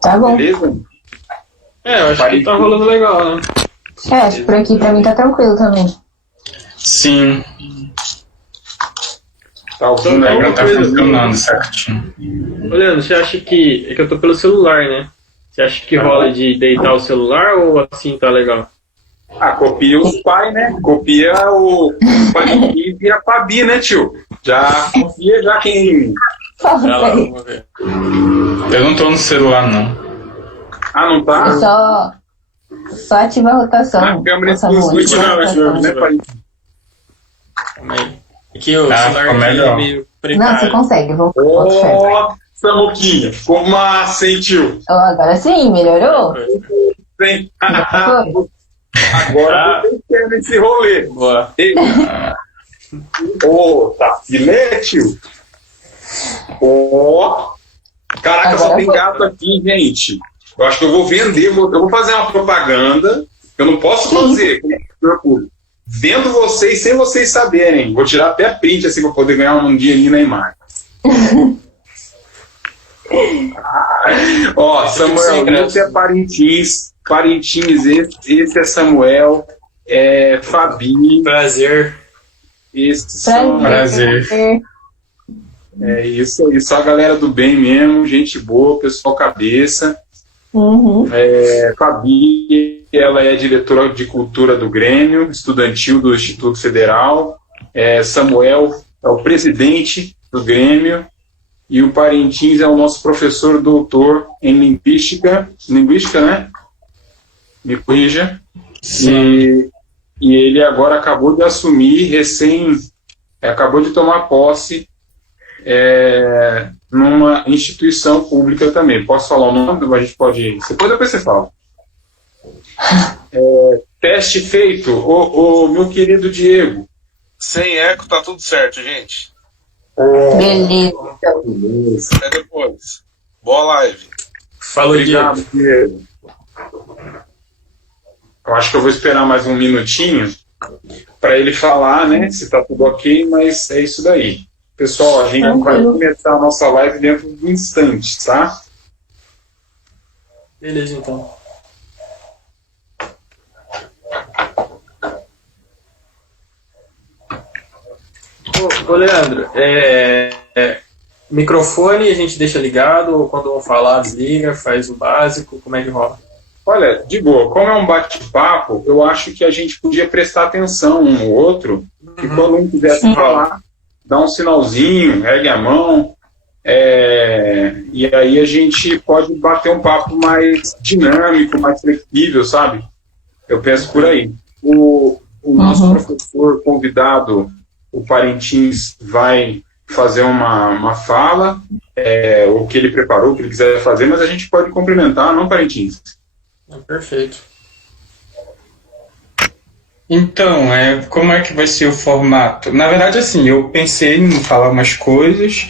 Tá bom. Beleza? Eu acho que tá rolando legal, né? Acho que por aqui pra mim tá tranquilo também. Sim. Tá ouvindo Então, aí? Não tá funcionando certinho. Ô, Leandro, você acha que... É que eu tô pelo celular, né? Você acha que rola de deitar o celular ou assim tá legal? Copia os pais, né? Copia o Parintinhos e a Fabi, né, tio? Já copia já quem... Vai lá, vamos ver. Eu não tô no celular, não. Não tá? Só ativa a rotação. A câmera Nossa, amor, exclusiva, ativa a rotação. né, Parintinho? Calma aí. Aqui o celular ficou aqui melhor. é meio Não, precário. você consegue. Vou Ô, Samuquinha, como assim, tio? agora sim, melhorou? Vem. Foi. Agora eu tô tendo esse rolê. Boa. Tá filé, tio? Caraca, só Agora tem foi. gato aqui, gente. Eu acho que eu vou vender, eu vou fazer uma propaganda. Eu não posso fazer, vendo vocês sem vocês saberem. Vou tirar até print assim pra poder ganhar um dinheirinho na imagem. Samuel, esse é Parintins, esse é Samuel, Fabi. Prazer. Esses são... Prazer. É isso aí, só a galera do bem mesmo, gente boa, pessoal cabeça. Uhum. Fabi, ela é diretora de cultura do Grêmio Estudantil do Instituto Federal. Samuel é o presidente do Grêmio. E o Parintins é o nosso professor doutor em linguística, né? Me corrija. E ele agora acabou de assumir, acabou de tomar posse numa instituição pública também. Posso falar o nome? A gente pode... Depois você fala. Teste feito. Meu querido Diego. Sem eco, tá tudo certo, gente. Beleza. Até depois. Boa live. Falou, Obrigado, Diego. Eu acho que eu vou esperar mais um minutinho para ele falar, né? Se tá tudo ok, mas é isso daí. Pessoal, a gente vai começar a nossa live dentro de instantes, tá? Beleza, então. Ô Leandro, microfone a gente deixa ligado, ou quando vão falar, desliga, faz o básico, como é que rola? Olha, de boa, como é um bate-papo, eu acho que a gente podia prestar atenção um no outro, e quando um quisesse falar, dá um sinalzinho, ergue a mão, e aí a gente pode bater um papo mais dinâmico, mais flexível, sabe? Eu penso por aí. O nosso professor convidado, o Parintins, vai fazer uma fala, o que ele preparou, o que ele quiser fazer, mas a gente pode complementar, não, Parintins? Perfeito. Então, como é que vai ser o formato? Na verdade, assim, eu pensei em falar umas coisas,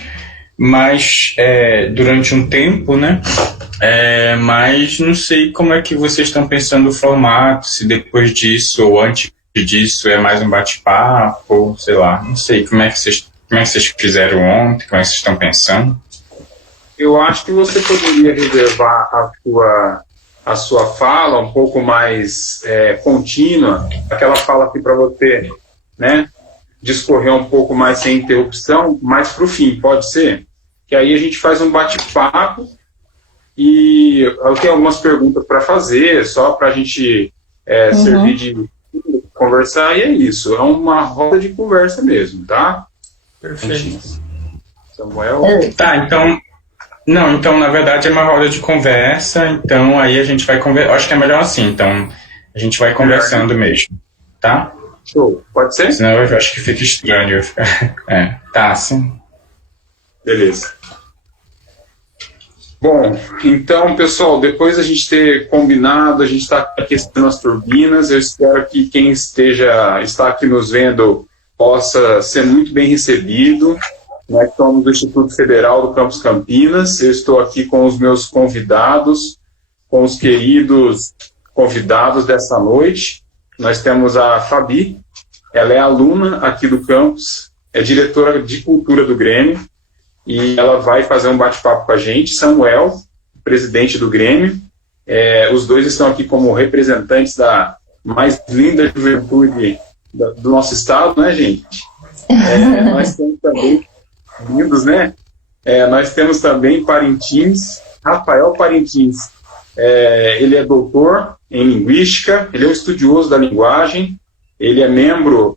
mas durante um tempo, né? Mas não sei como é que vocês estão pensando o formato, se depois disso ou antes disso é mais um bate-papo, ou sei lá, não sei como é que vocês fizeram ontem, como é que vocês estão pensando. Eu acho que você poderia reservar a sua fala um pouco mais contínua, aquela fala aqui para você, né, discorrer um pouco mais sem interrupção, mais para o fim, pode ser? Que aí a gente faz um bate-papo e eu tenho algumas perguntas para fazer, só para a gente servir de conversar, e é isso, é uma roda de conversa mesmo, tá? Perfeito. Samuel? Tá, então... Não, então, na verdade, é uma roda de conversa, então aí a gente vai conversar. Acho que é melhor assim, então a gente vai conversando mesmo, tá? Show, pode ser? Senão eu acho que fica estranho. Tá, sim. Beleza. Bom, então, pessoal, depois a gente ter combinado, a gente está aquecendo as turbinas, eu espero que quem está aqui nos vendo possa ser muito bem recebido. Nós somos do Instituto Federal do Campus Campinas. Eu estou aqui com os meus convidados, com os queridos convidados dessa noite. Nós temos a Fabi, ela é aluna aqui do campus, é diretora de cultura do Grêmio, e ela vai fazer um bate-papo com a gente. Samuel, presidente do Grêmio. Os dois estão aqui como representantes da mais linda juventude do nosso estado, né, gente? Nós temos também, lindos, né? Nós temos também Parintins, Rafael Parintins. Ele é doutor em linguística, ele é um estudioso da linguagem, ele é membro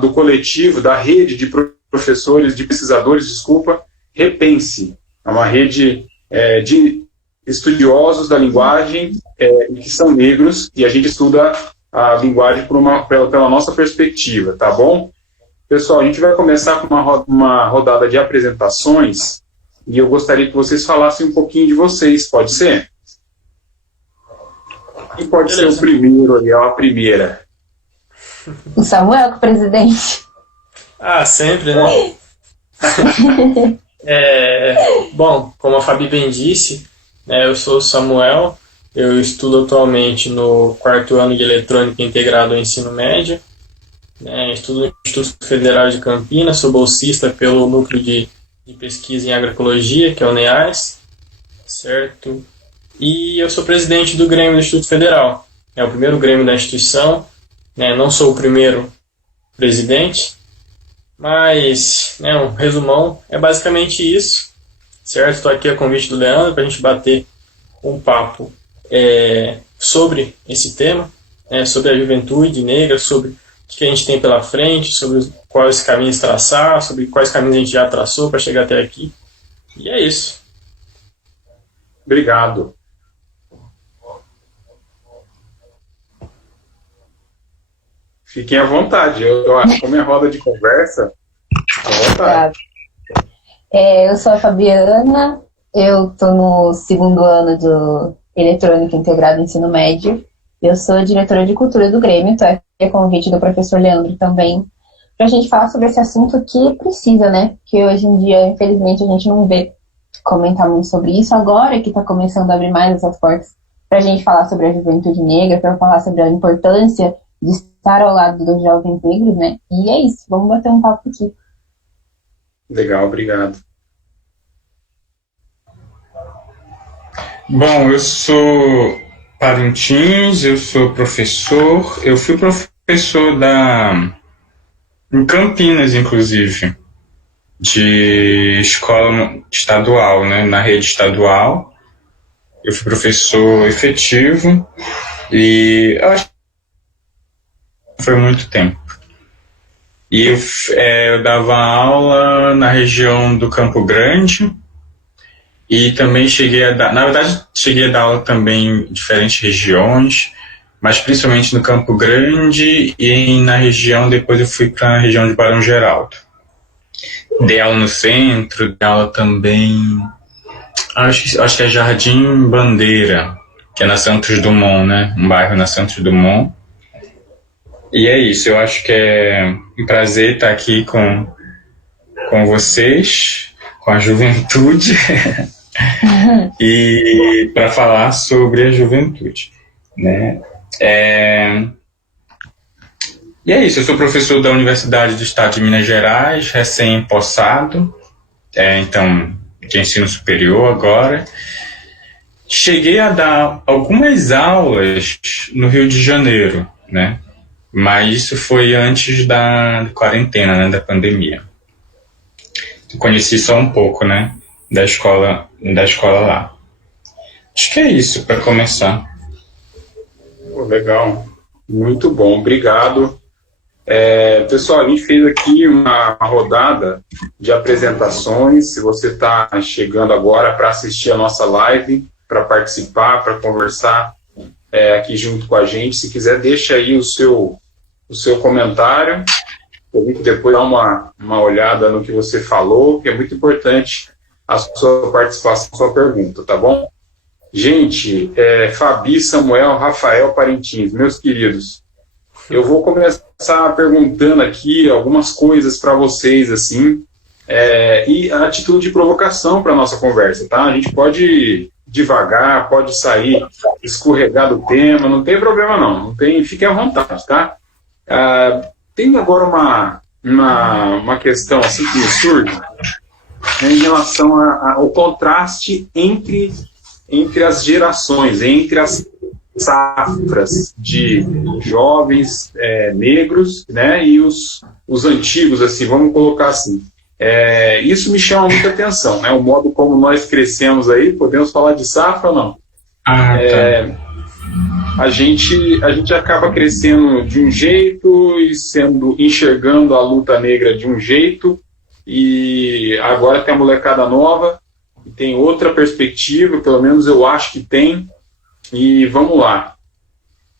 do coletivo, da rede de professores, de pesquisadores, Repense. É uma rede de estudiosos da linguagem que são negros, e a gente estuda a linguagem pela nossa perspectiva, tá bom? Pessoal, a gente vai começar com uma rodada de apresentações, e eu gostaria que vocês falassem um pouquinho de vocês, pode ser? Quem pode ser o primeiro ali, a primeira? O Samuel, que é o presidente. Sempre, né? Bom, como a Fabi bem disse, eu sou o Samuel, eu estudo atualmente no 4º ano de Eletrônica Integrado ao Ensino Médio, estudo no Instituto Federal de Campinas, sou bolsista pelo Núcleo de Pesquisa em Agroecologia, que é o NEAS, certo? E eu sou presidente do Grêmio do Instituto Federal, é o primeiro Grêmio da instituição, não sou o primeiro presidente, mas um resumão é basicamente isso, certo? Estou aqui a convite do Leandro para a gente bater um papo sobre esse tema, sobre a juventude negra, sobre o que a gente tem pela frente, sobre quais caminhos traçar, sobre quais caminhos a gente já traçou para chegar até aqui. E é isso. Obrigado. Fiquem à vontade. Eu acho que como é roda de conversa, à vontade. Eu sou a Fabiana, eu estou no 2º ano do Eletrônica Integrado ao Ensino Médio. Eu sou diretora de cultura do Grêmio, estou aqui a convite do professor Leandro também, para a gente falar sobre esse assunto que precisa, né? Que hoje em dia, infelizmente, a gente não vê comentar muito sobre isso. Agora que está começando a abrir mais essas portas para a gente falar sobre a juventude negra, para falar sobre a importância de estar ao lado dos jovens negros, né? E é isso, vamos bater um papo aqui. Legal, obrigado. Bom, eu sou Parintins, eu sou professor, eu fui professor em Campinas, inclusive, de escola estadual, né, na rede estadual. Eu fui professor efetivo e eu acho que foi muito tempo. E eu dava aula na região do Campo Grande e também cheguei a dar aula também em diferentes regiões, mas principalmente no Campo Grande e na região, depois eu fui para a região de Barão Geraldo. Dei aula no centro, dei aula também, acho que é Jardim Bandeira, que é na Santos Dumont, né? Um bairro na Santos Dumont. E é isso, eu acho que é um prazer estar aqui com vocês, com a juventude, e para falar sobre a juventude, né? E é isso, eu sou professor da Universidade do Estado de Minas Gerais, recém-possado, então de ensino superior agora. Cheguei a dar algumas aulas no Rio de Janeiro, né? Mas isso foi antes da quarentena, né, da pandemia. Conheci só um pouco, né, da escola lá. Acho que é isso para começar. Legal, muito bom, obrigado. Pessoal, a gente fez aqui uma rodada de apresentações. Se você está chegando agora para assistir a nossa live, para participar, para conversar aqui junto com a gente, se quiser, deixa aí o seu comentário, para a gente depois dar uma olhada no que você falou, que é muito importante a sua participação, a sua pergunta, tá bom? Gente, Fabi, Samuel, Rafael, Parintins, meus queridos, eu vou começar perguntando aqui algumas coisas para vocês, assim, e a título de provocação para a nossa conversa, tá? A gente pode devagar, pode sair, escorregar do tema, não tem problema não, fiquem à vontade, tá? Tem agora uma questão assim que me surge, em relação ao contraste entre entre as gerações, entre as safras de jovens negros, né, e os antigos, assim, vamos colocar assim. Isso me chama muita atenção, né, o modo como nós crescemos aí. Podemos falar de safra ou não? Tá. A gente acaba crescendo de um jeito e enxergando a luta negra de um jeito, e agora tem a molecada nova e tem outra perspectiva, pelo menos eu acho que tem. E vamos lá.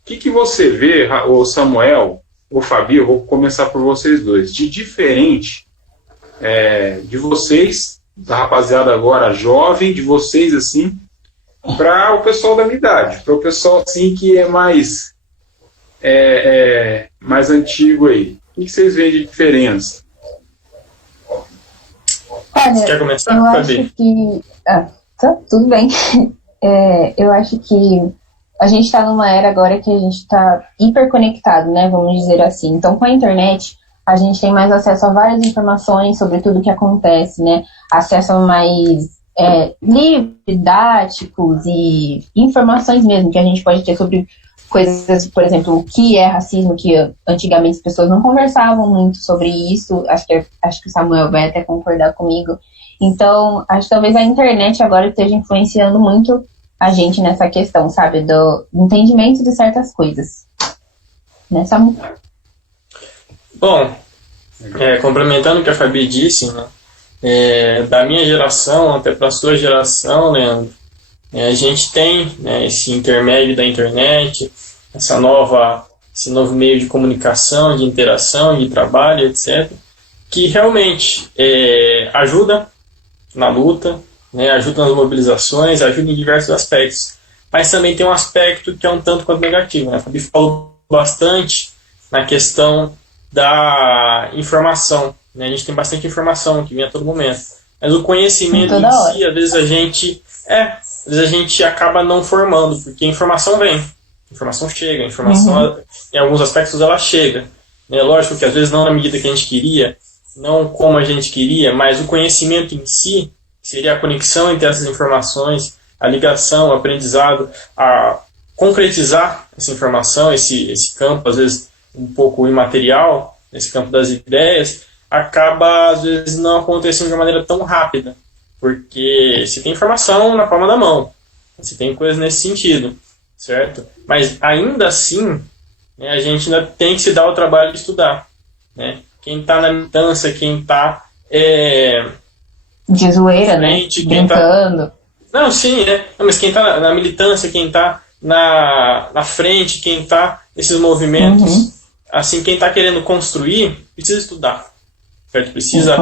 O que você vê, o Samuel, o Fabi, eu vou começar por vocês dois, de diferente de vocês, da rapaziada agora jovem, de vocês assim, para o pessoal da minha idade, para o pessoal assim que é mais antigo aí. O que vocês veem de diferença? Olha, Quer começar, eu Fabi? acho que... tá, tudo bem. Eu acho que a gente está numa era agora que a gente está hiperconectado, né? Vamos dizer assim. Então, com a internet, a gente tem mais acesso a várias informações sobre tudo que acontece, né? Acesso a mais livros didáticos e informações mesmo que a gente pode ter sobre coisas, por exemplo, o que é racismo, que antigamente as pessoas não conversavam muito sobre isso. Acho que o Samuel vai até concordar comigo. Então, acho que talvez a internet agora esteja influenciando muito a gente nessa questão, sabe? Do entendimento de certas coisas. Né, Samuel? Bom, complementando o que a Fabi disse, né? Da minha geração até para a sua geração, Leandro, a gente tem, né, esse intermédio da internet, esse novo meio de comunicação, de interação, de trabalho, etc., que realmente ajuda na luta, né, ajuda nas mobilizações, ajuda em diversos aspectos. Mas também tem um aspecto que é um tanto quanto negativo, né? A Fabi falou bastante na questão da informação, né? A gente tem bastante informação que vem a todo momento. Mas o conhecimento em si, às vezes a gente acaba não formando, porque a informação vem, a informação chega, a informação, em alguns aspectos, ela chega. É lógico que às vezes não na medida que a gente queria, não como a gente queria, mas o conhecimento em si, que seria a conexão entre essas informações, a ligação, o aprendizado, a concretizar essa informação, esse campo, às vezes, um pouco imaterial, esse campo das ideias, acaba, às vezes, não acontecendo de uma maneira tão rápida, porque se tem informação na palma da mão, se tem coisas nesse sentido, certo? Mas, ainda assim, né, a gente ainda tem que se dar o trabalho de estudar, né? Quem está na militância, quem está... de zoeira, né? Brincando. Não, sim, mas quem está na militância, quem está na frente, quem está nesses movimentos, assim, quem está querendo construir, precisa estudar, certo? Precisa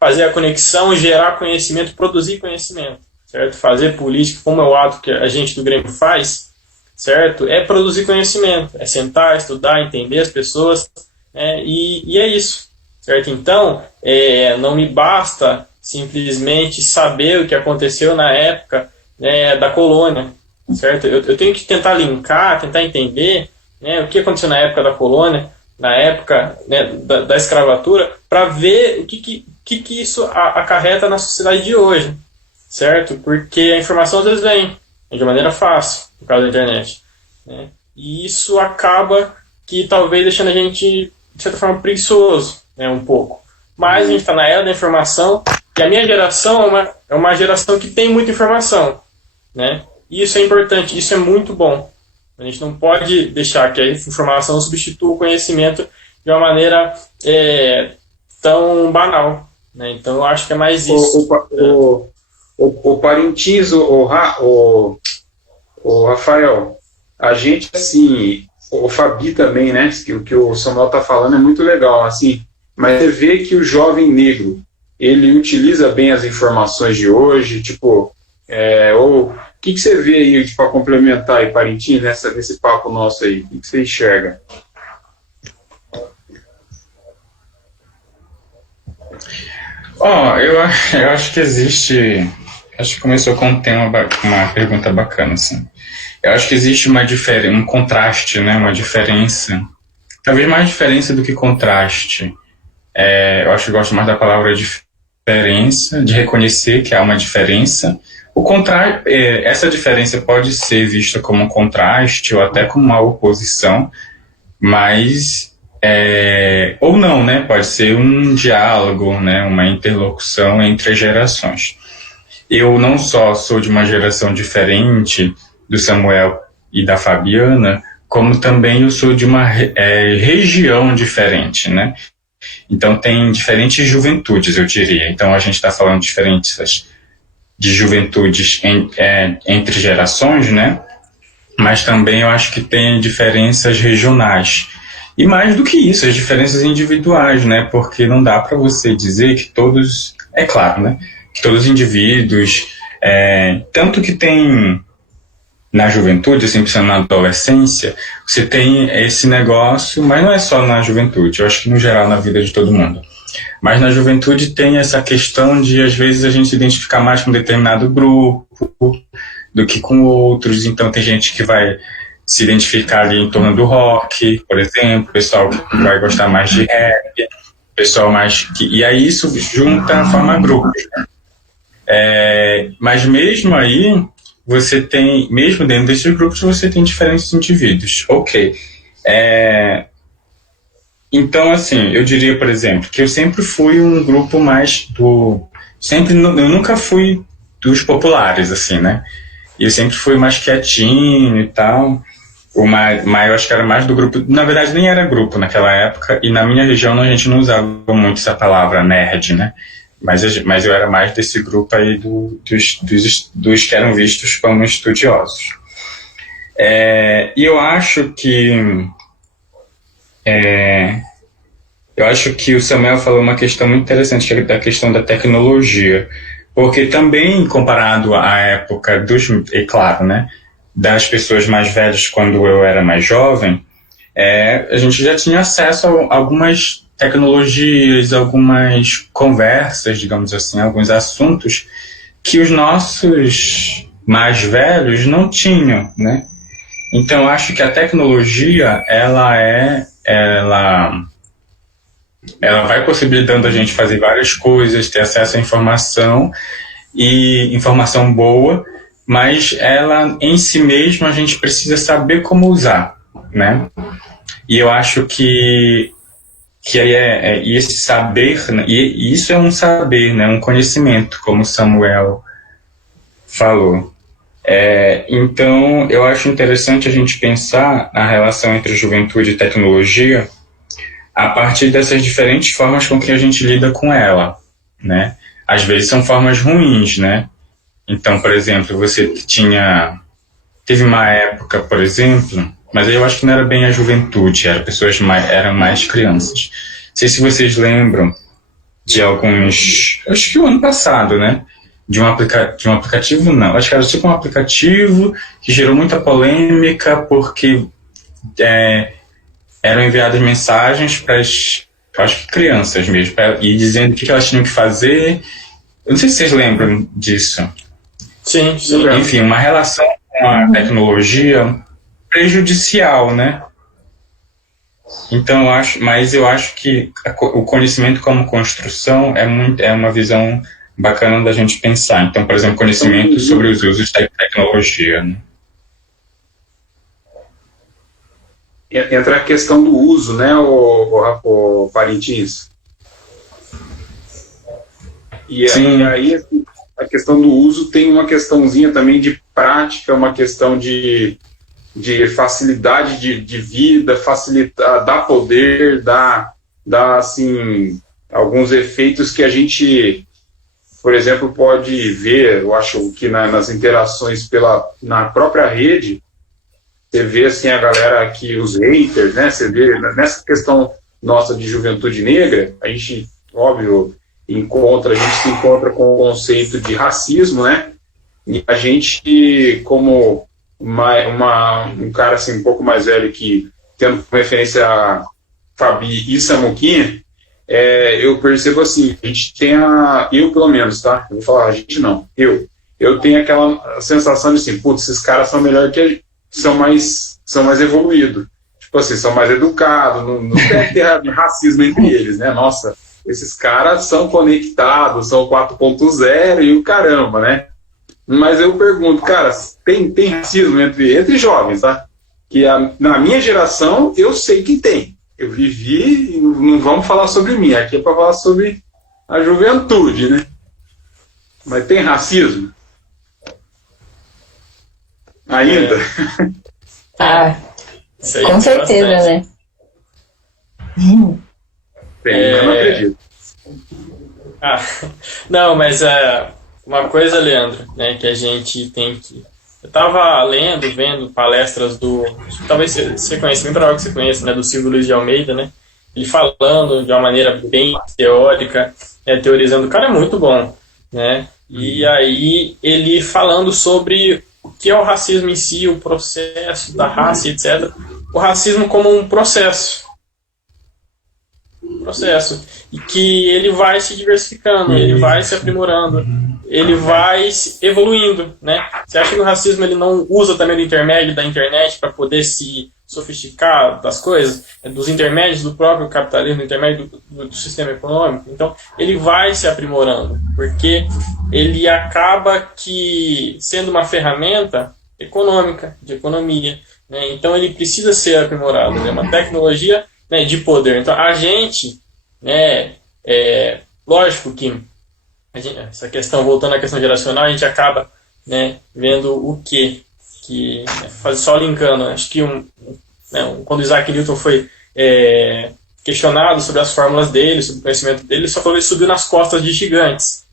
fazer a conexão, gerar conhecimento, produzir conhecimento, certo? Fazer política, como é o ato que a gente do Grêmio faz, certo? É produzir conhecimento, é sentar, estudar, entender as pessoas, e é isso, certo? Então, não me basta simplesmente saber o que aconteceu na época da colônia, certo? Eu tenho que tentar linkar, tentar entender, né, o que aconteceu na época da colônia, na época, né, da escravatura, para ver o que isso acarreta na sociedade de hoje, certo? Porque a informação às vezes vem de maneira fácil, por causa da internet, né? E isso acaba que talvez deixando a gente, de certa forma, preguiçoso, né, um pouco. Mas a gente está na era da informação, e a minha geração é uma geração que tem muita informação, né? E isso é importante, isso é muito bom. A gente não pode deixar que a informação substitua o conhecimento de uma maneira tão banal, né? Então eu acho que é mais isso. O Parintins, o Rafael, a gente, assim, o Fabi também, né? O que o Samuel está falando é muito legal, assim, mas você vê que o jovem negro, ele utiliza bem as informações de hoje, tipo, o que você vê aí para complementar aí, Parintins, nesse papo nosso aí? O que você enxerga? Eu acho que existe... Acho que começou com uma pergunta bacana, assim. Eu acho que existe um contraste, né? Uma diferença. Talvez mais diferença do que contraste. Eu acho que gosto mais da palavra diferença, de reconhecer que há uma diferença, essa diferença pode ser vista como um contraste ou até como uma oposição, mas ou não, né? Pode ser um diálogo, né? Uma interlocução entre as gerações. Eu não só sou de uma geração diferente do Samuel e da Fabiana, como também eu sou de uma região diferente, né? Então tem diferentes juventudes, eu diria. Então a gente está falando de diferenças de juventudes entre gerações, né? Mas também eu acho que tem diferenças regionais. E mais do que isso, as diferenças individuais, né? Porque não dá para você dizer que todos... É claro, né? Que todos os indivíduos... tanto que tem... Na juventude, assim, pensando na adolescência, você tem esse negócio, mas não é só na juventude, eu acho que no geral na vida de todo mundo. Mas na juventude tem essa questão de, às vezes, a gente se identificar mais com um determinado grupo do que com outros. Então tem gente que vai se identificar ali em torno do rock, por exemplo, pessoal que vai gostar mais de rap, pessoal mais... E aí isso junta, forma grupos. Mas mesmo aí... você tem, mesmo dentro desses grupos, você tem diferentes indivíduos. Ok. Então, assim, eu diria, por exemplo, que eu sempre fui um grupo mais do... eu nunca fui dos populares, assim, né? Eu sempre fui mais quietinho e tal. Mas eu acho que era mais do grupo... Na verdade, nem era grupo naquela época. E na minha região, a gente não usava muito essa palavra nerd, né? Mas eu era mais desse grupo aí dos que eram vistos como estudiosos. E eu acho que o Samuel falou uma questão muito interessante, que é da questão da tecnologia. Porque também, comparado à época claro, né, das pessoas mais velhas, quando eu era mais jovem, a gente já tinha acesso a algumas tecnologias, algumas conversas, digamos assim, alguns assuntos que os nossos mais velhos não tinham, né? Então, acho que a tecnologia, ela vai possibilitando a gente fazer várias coisas, ter acesso à informação, e informação boa, mas ela, em si mesma, a gente precisa saber como usar, né? E eu acho que aí esse saber, né? E isso é um saber, né? Um conhecimento, como Samuel falou. Então, eu acho interessante a gente pensar a relação entre juventude e tecnologia a partir dessas diferentes formas com que a gente lida com ela, né? Às vezes são formas ruins, né? Então, por exemplo, teve uma época, por exemplo, mas eu acho que não era bem a juventude, eram mais crianças. Não sei se vocês lembram de alguns... Acho que o ano passado, né? De um aplicativo, não. Acho que era tipo um aplicativo que gerou muita polêmica porque eram enviadas mensagens para acho que crianças mesmo, e dizendo o que elas tinham que fazer. Eu não sei se vocês lembram disso. Sim. Enfim, uma relação com a tecnologia prejudicial, né? Então, eu acho que o conhecimento como construção é uma visão bacana da gente pensar. Então, por exemplo, conhecimento sobre os usos da tecnologia, né? Entra a questão do uso, né, o Parintins? E aí, a questão do uso tem uma questãozinha também de prática, uma questão de facilidade de vida, facilitar, dar poder, dar assim, alguns efeitos que a gente, por exemplo, pode ver, eu acho que nas interações na própria rede, você vê assim a galera aqui, os haters, né? Você vê nessa questão nossa de juventude negra, a gente, óbvio, a gente se encontra com o conceito de racismo, né? E a gente, como um cara assim, um pouco mais velho, que tendo referência a Fabi e Samuquinha, eu percebo assim, a gente tem eu pelo menos, tá? Eu vou falar, a gente não, eu tenho aquela sensação de assim, putz, esses caras são melhor que a gente, são mais evoluídos, tipo assim, são mais educados, não deve ter racismo entre eles, né? Nossa, esses caras são conectados, são 4.0 e o caramba, né? Mas eu pergunto, cara, tem racismo entre jovens, tá? Que na minha geração eu sei que tem. Eu vivi, e não vamos falar sobre mim, aqui é para falar sobre a juventude, né? Mas tem racismo? Ainda? Isso aí Com tem certeza, bastante. né? Tem, eu não acredito. Não, mas uma coisa, Leandro, né, que a gente tem que... Eu estava lendo, vendo palestras talvez você conheça, bem provável que você conheça, né, do Silvio Luiz de Almeida, né? Ele falando de uma maneira bem teórica, teorizando. O cara é muito bom, né? E aí ele falando sobre o que é o racismo em si, o processo da raça, etc. O racismo como um processo. E que ele vai se diversificando, ele vai se aprimorando, ele vai evoluindo, né? Você acha que o racismo ele não usa também do intermédio da internet para poder se sofisticar das coisas, dos intermédios do próprio capitalismo, do intermédio do sistema econômico? Então ele vai se aprimorando, porque ele acaba que sendo uma ferramenta econômica, de economia, né? Então ele precisa ser aprimorado, é uma tecnologia, né, de poder. Então a gente, né, lógico que essa questão, voltando à questão geracional, a gente acaba, né, vendo o que só linkando, acho que quando Isaac Newton foi questionado sobre as fórmulas dele, sobre o conhecimento dele, ele só falou que ele subiu nas costas de gigantes,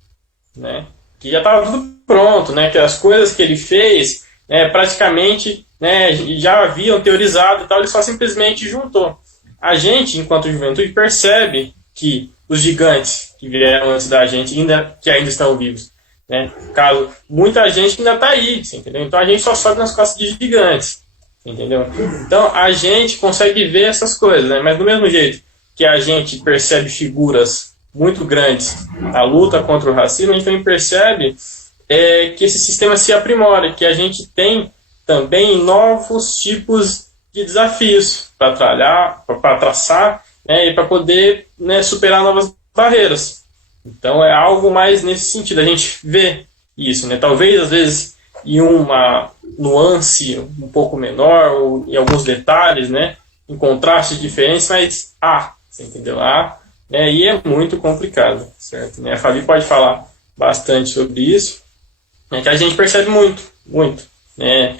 né, que já estava tudo pronto, né, que as coisas que ele fez praticamente, né, já haviam teorizado e tal, ele só simplesmente juntou. A gente, enquanto juventude, percebe que os gigantes que vieram antes da gente, que ainda estão vivos, né? Caso muita gente ainda está aí, entendeu? Então a gente só sobe nas costas de gigantes, entendeu? Então a gente consegue ver essas coisas, né? Mas do mesmo jeito que a gente percebe figuras muito grandes na luta contra o racismo, a gente também percebe que esse sistema se aprimora, que a gente tem também novos tipos de desafios para traçar, né, e para poder, né, superar novas barreiras. Então é algo mais nesse sentido, a gente vê isso, né? Talvez às vezes em uma nuance um pouco menor, ou em alguns detalhes, né, em contrastes diferentes, mas você entendeu? Né, e é muito complicado, certo? Né? A Fabi pode falar bastante sobre isso, né, que a gente percebe muito, né?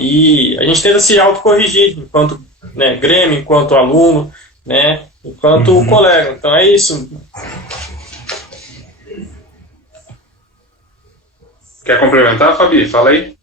E a gente tenta se autocorrigir enquanto, né, Grêmio, enquanto aluno, né, enquanto colega. Então é isso. Quer complementar, Fabi? Fala aí.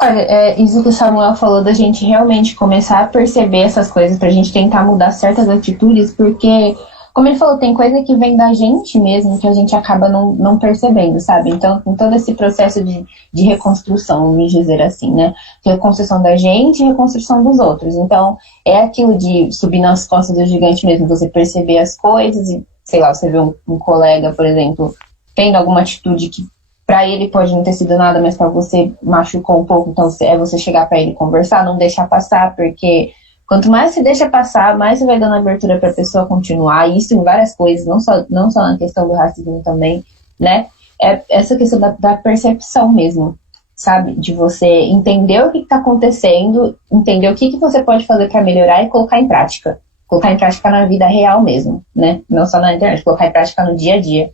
Olha, isso que o Samuel falou da gente realmente começar a perceber essas coisas, pra gente tentar mudar certas atitudes, porque, como ele falou, tem coisa que vem da gente mesmo, que a gente acaba não percebendo, sabe? Então, com todo esse processo de reconstrução, vamos dizer assim, né? Reconstrução da gente e reconstrução dos outros. Então, é aquilo de subir nas costas do gigante mesmo, você perceber as coisas e, sei lá, você vê um colega, por exemplo, tendo alguma atitude que para ele pode não ter sido nada, mas para você machucou um pouco, então é você chegar para ele e conversar, não deixar passar, porque quanto mais se deixa passar, mais você vai dando abertura para a pessoa continuar, e isso em várias coisas, não só na questão do racismo também, né? É essa questão da percepção mesmo, sabe? De você entender o que está acontecendo, entender o que você pode fazer para melhorar e colocar em prática. Colocar em prática na vida real mesmo, né? Não só na internet, colocar em prática no dia a dia.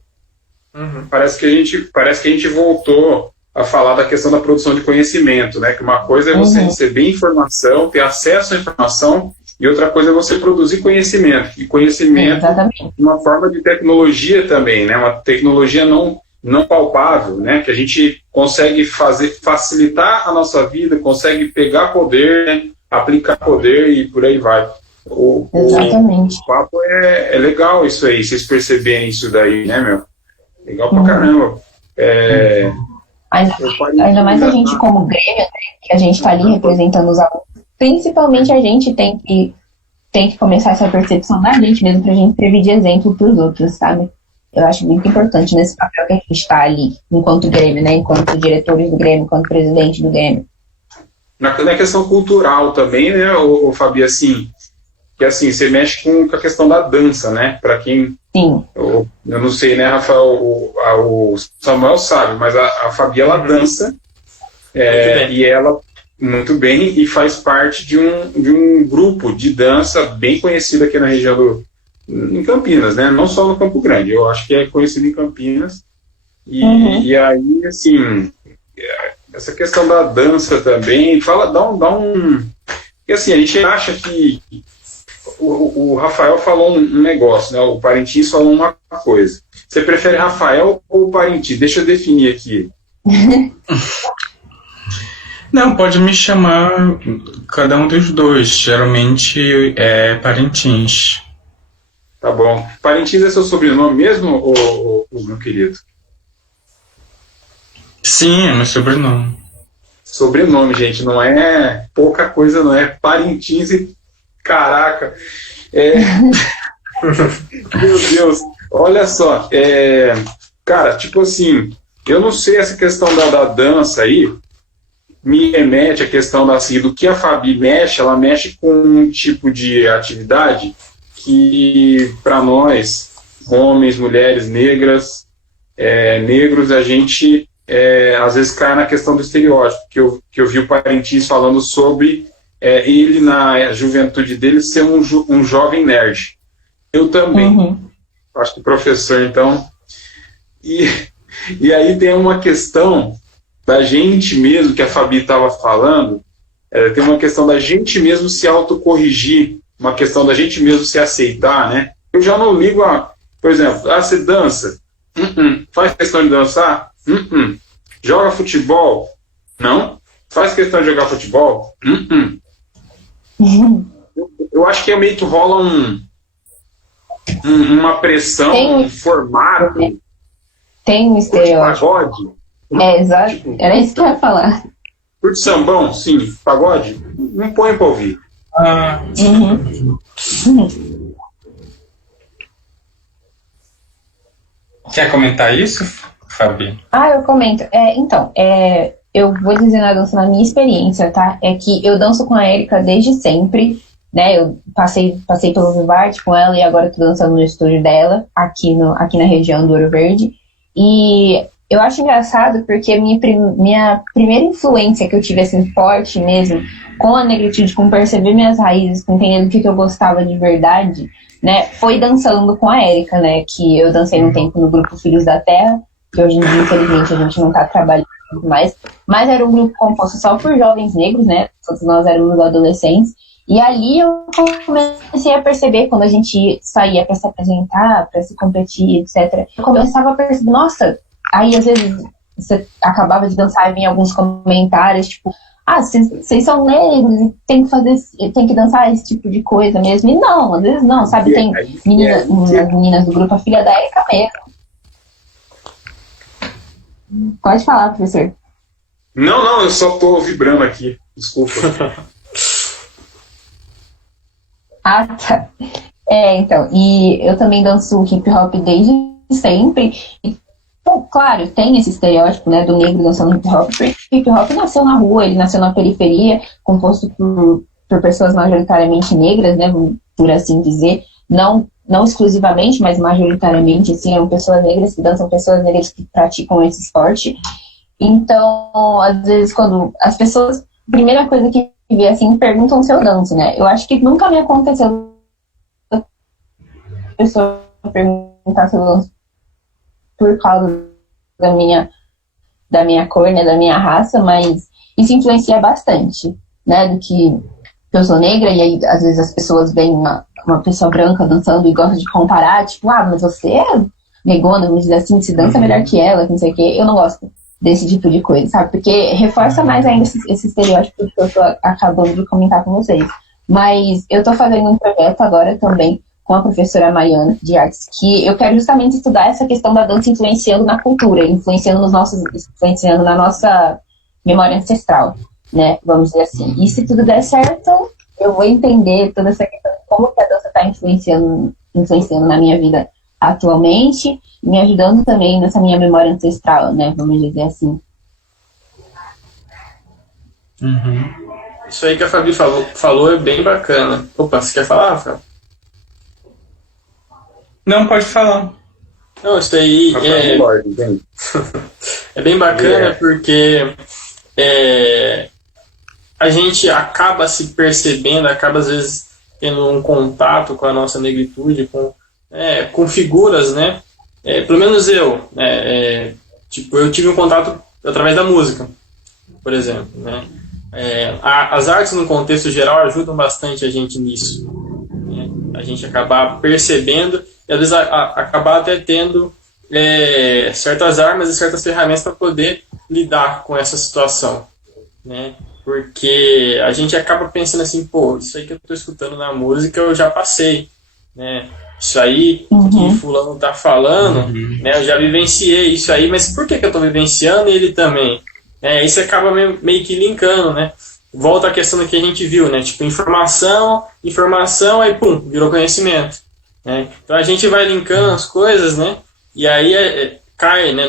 Parece que a gente voltou a falar da questão da produção de conhecimento, né? Que uma coisa é você receber informação, ter acesso à informação, e outra coisa é você produzir conhecimento. E conhecimento uma forma de tecnologia também, né? Uma tecnologia não palpável, né? Que a gente consegue facilitar a nossa vida, consegue pegar poder, né? Aplicar poder e por aí vai. Exatamente. O papo é legal isso aí, vocês perceberem isso daí, né, meu? Legal pra caramba. Ainda mais a gente como Grêmio, né, que a gente está ali representando os alunos. Principalmente a gente tem que começar essa percepção da gente mesmo, pra gente servir de exemplo pros outros, sabe? Eu acho muito importante nesse papel que a gente está ali, enquanto Grêmio, né? Enquanto diretores do Grêmio, enquanto presidente do Grêmio. Na questão cultural também, né, o Fabi, assim, que assim, você mexe com a questão da dança, né? Para quem... Sim. Eu não sei, né, Rafael? O Samuel sabe, mas a Fabi, ela dança, e ela, muito bem, e faz parte de um grupo de dança bem conhecido aqui na região em Campinas, né? Não só no Campo Grande, eu acho que é conhecido em Campinas. E aí, assim, essa questão da dança também, dá um... Porque assim, a gente acha que o Rafael falou um negócio, né? O Parintins falou uma coisa. Você prefere Rafael ou Parintins? Deixa eu definir aqui. Não, pode me chamar cada um dos dois. Geralmente é Parintins. Tá bom. Parintins é seu sobrenome mesmo, ou meu querido? Sim, é meu sobrenome. Sobrenome, gente, não é pouca coisa, não é Parintins e caraca. Meu Deus, olha só. Cara, tipo assim, eu não sei essa questão da dança aí, me remete à questão assim, do que a Fabi mexe, ela mexe com um tipo de atividade que, para nós, homens, mulheres, negras, negros, a gente às vezes cai na questão do estereótipo, que eu vi o Parintins falando sobre ele, na juventude dele, ser um jovem nerd. Eu também. Acho que professor, então. E aí tem uma questão da gente mesmo, que a Fabi estava falando, tem uma questão da gente mesmo se autocorrigir, uma questão da gente mesmo se aceitar, né? Eu já não ligo por exemplo, você dança? Faz questão de dançar? Joga futebol? Não? Faz questão de jogar futebol? Eu acho que meio que rola uma pressão, um formato. Tem um estereótipo. Pagode? Exato. Tipo, era isso que eu ia falar. Curte sambão? Sim. Pagode? Não põe pra ouvir. Quer comentar isso, Fabi? Eu comento. Então, eu vou dizer na dança na minha experiência, tá? É que eu danço com a Erika desde sempre, né? Eu passei pelo Vivarte com ela e agora eu tô dançando no estúdio dela, aqui na região do Ouro Verde. E eu acho engraçado porque a minha primeira influência que eu tive, assim, forte mesmo, com a negritude, com perceber minhas raízes, com entender o que eu gostava de verdade, né? Foi dançando com a Erika, né? Que eu dancei um tempo no grupo Filhos da Terra, que hoje em dia, infelizmente, a gente não tá trabalhando mais, mas era um grupo composto só por jovens negros, né? Todos nós éramos adolescentes. E ali eu comecei a perceber, quando a gente saía para se apresentar, para se competir, etc., eu começava a perceber, nossa, aí às vezes você acabava de dançar e vinha alguns comentários, tipo, vocês são negros e tem que dançar esse tipo de coisa mesmo. E não, às vezes não, sabe? Tem meninas do grupo, a filha da Erika mesmo. Pode falar, professor. Não, eu só tô vibrando aqui. Desculpa. Tá. Então, e eu também danço hip hop desde sempre. E, claro, tem esse estereótipo, né, do negro dançando hip hop, porque hip hop nasceu na rua, ele nasceu na periferia, composto por pessoas majoritariamente negras, né, por assim dizer, não exclusivamente, mas majoritariamente, assim, são pessoas negras que dançam, pessoas negras que praticam esse esporte. Então, às vezes, quando as pessoas, a primeira coisa que vê, assim, perguntam se eu danço, né, eu acho que nunca me aconteceu a pessoa perguntar se eu danço por causa da minha cor, né, da minha raça, mas isso influencia bastante, né, do que eu sou negra, e aí às vezes as pessoas veem uma pessoa branca dançando e gostam de comparar, tipo, mas você é negona, vamos dizer assim, se dança melhor que ela, não sei o quê. Eu não gosto desse tipo de coisa, sabe, porque reforça mais ainda esse estereótipo que eu tô acabando de comentar com vocês. Mas eu tô fazendo um projeto agora também com a professora Mariana de artes, que eu quero justamente estudar essa questão da dança influenciando na cultura, influenciando na nossa memória ancestral, né, vamos dizer assim. E se tudo der certo, eu vou entender toda essa questão de como que a dança está influenciando na minha vida atualmente, e me ajudando também nessa minha memória ancestral, né, vamos dizer assim. Isso aí que a Fabi falou é bem bacana. Opa, você quer falar, Rafael? Não, pode falar. Não, isso aí é bem bacana porque a gente acaba se percebendo, acaba às vezes tendo um contato com a nossa negritude, com figuras, né? Pelo menos eu, eu tive um contato através da música, por exemplo, né? As artes no contexto geral ajudam bastante a gente nisso, né? A gente acabar percebendo e às vezes acabar até tendo certas armas e certas ferramentas para poder lidar com essa situação, né? Porque a gente acaba pensando assim, pô, isso aí que eu estou escutando na música eu já passei, né? Isso aí que fulano está falando, né? Eu já vivenciei isso aí, mas por que eu estou vivenciando ele também? Aí você acaba meio que linkando, né? Volta a questão que a gente viu, né? Tipo, informação, aí pum, virou conhecimento, né? Então a gente vai linkando as coisas, né? E aí cai, né,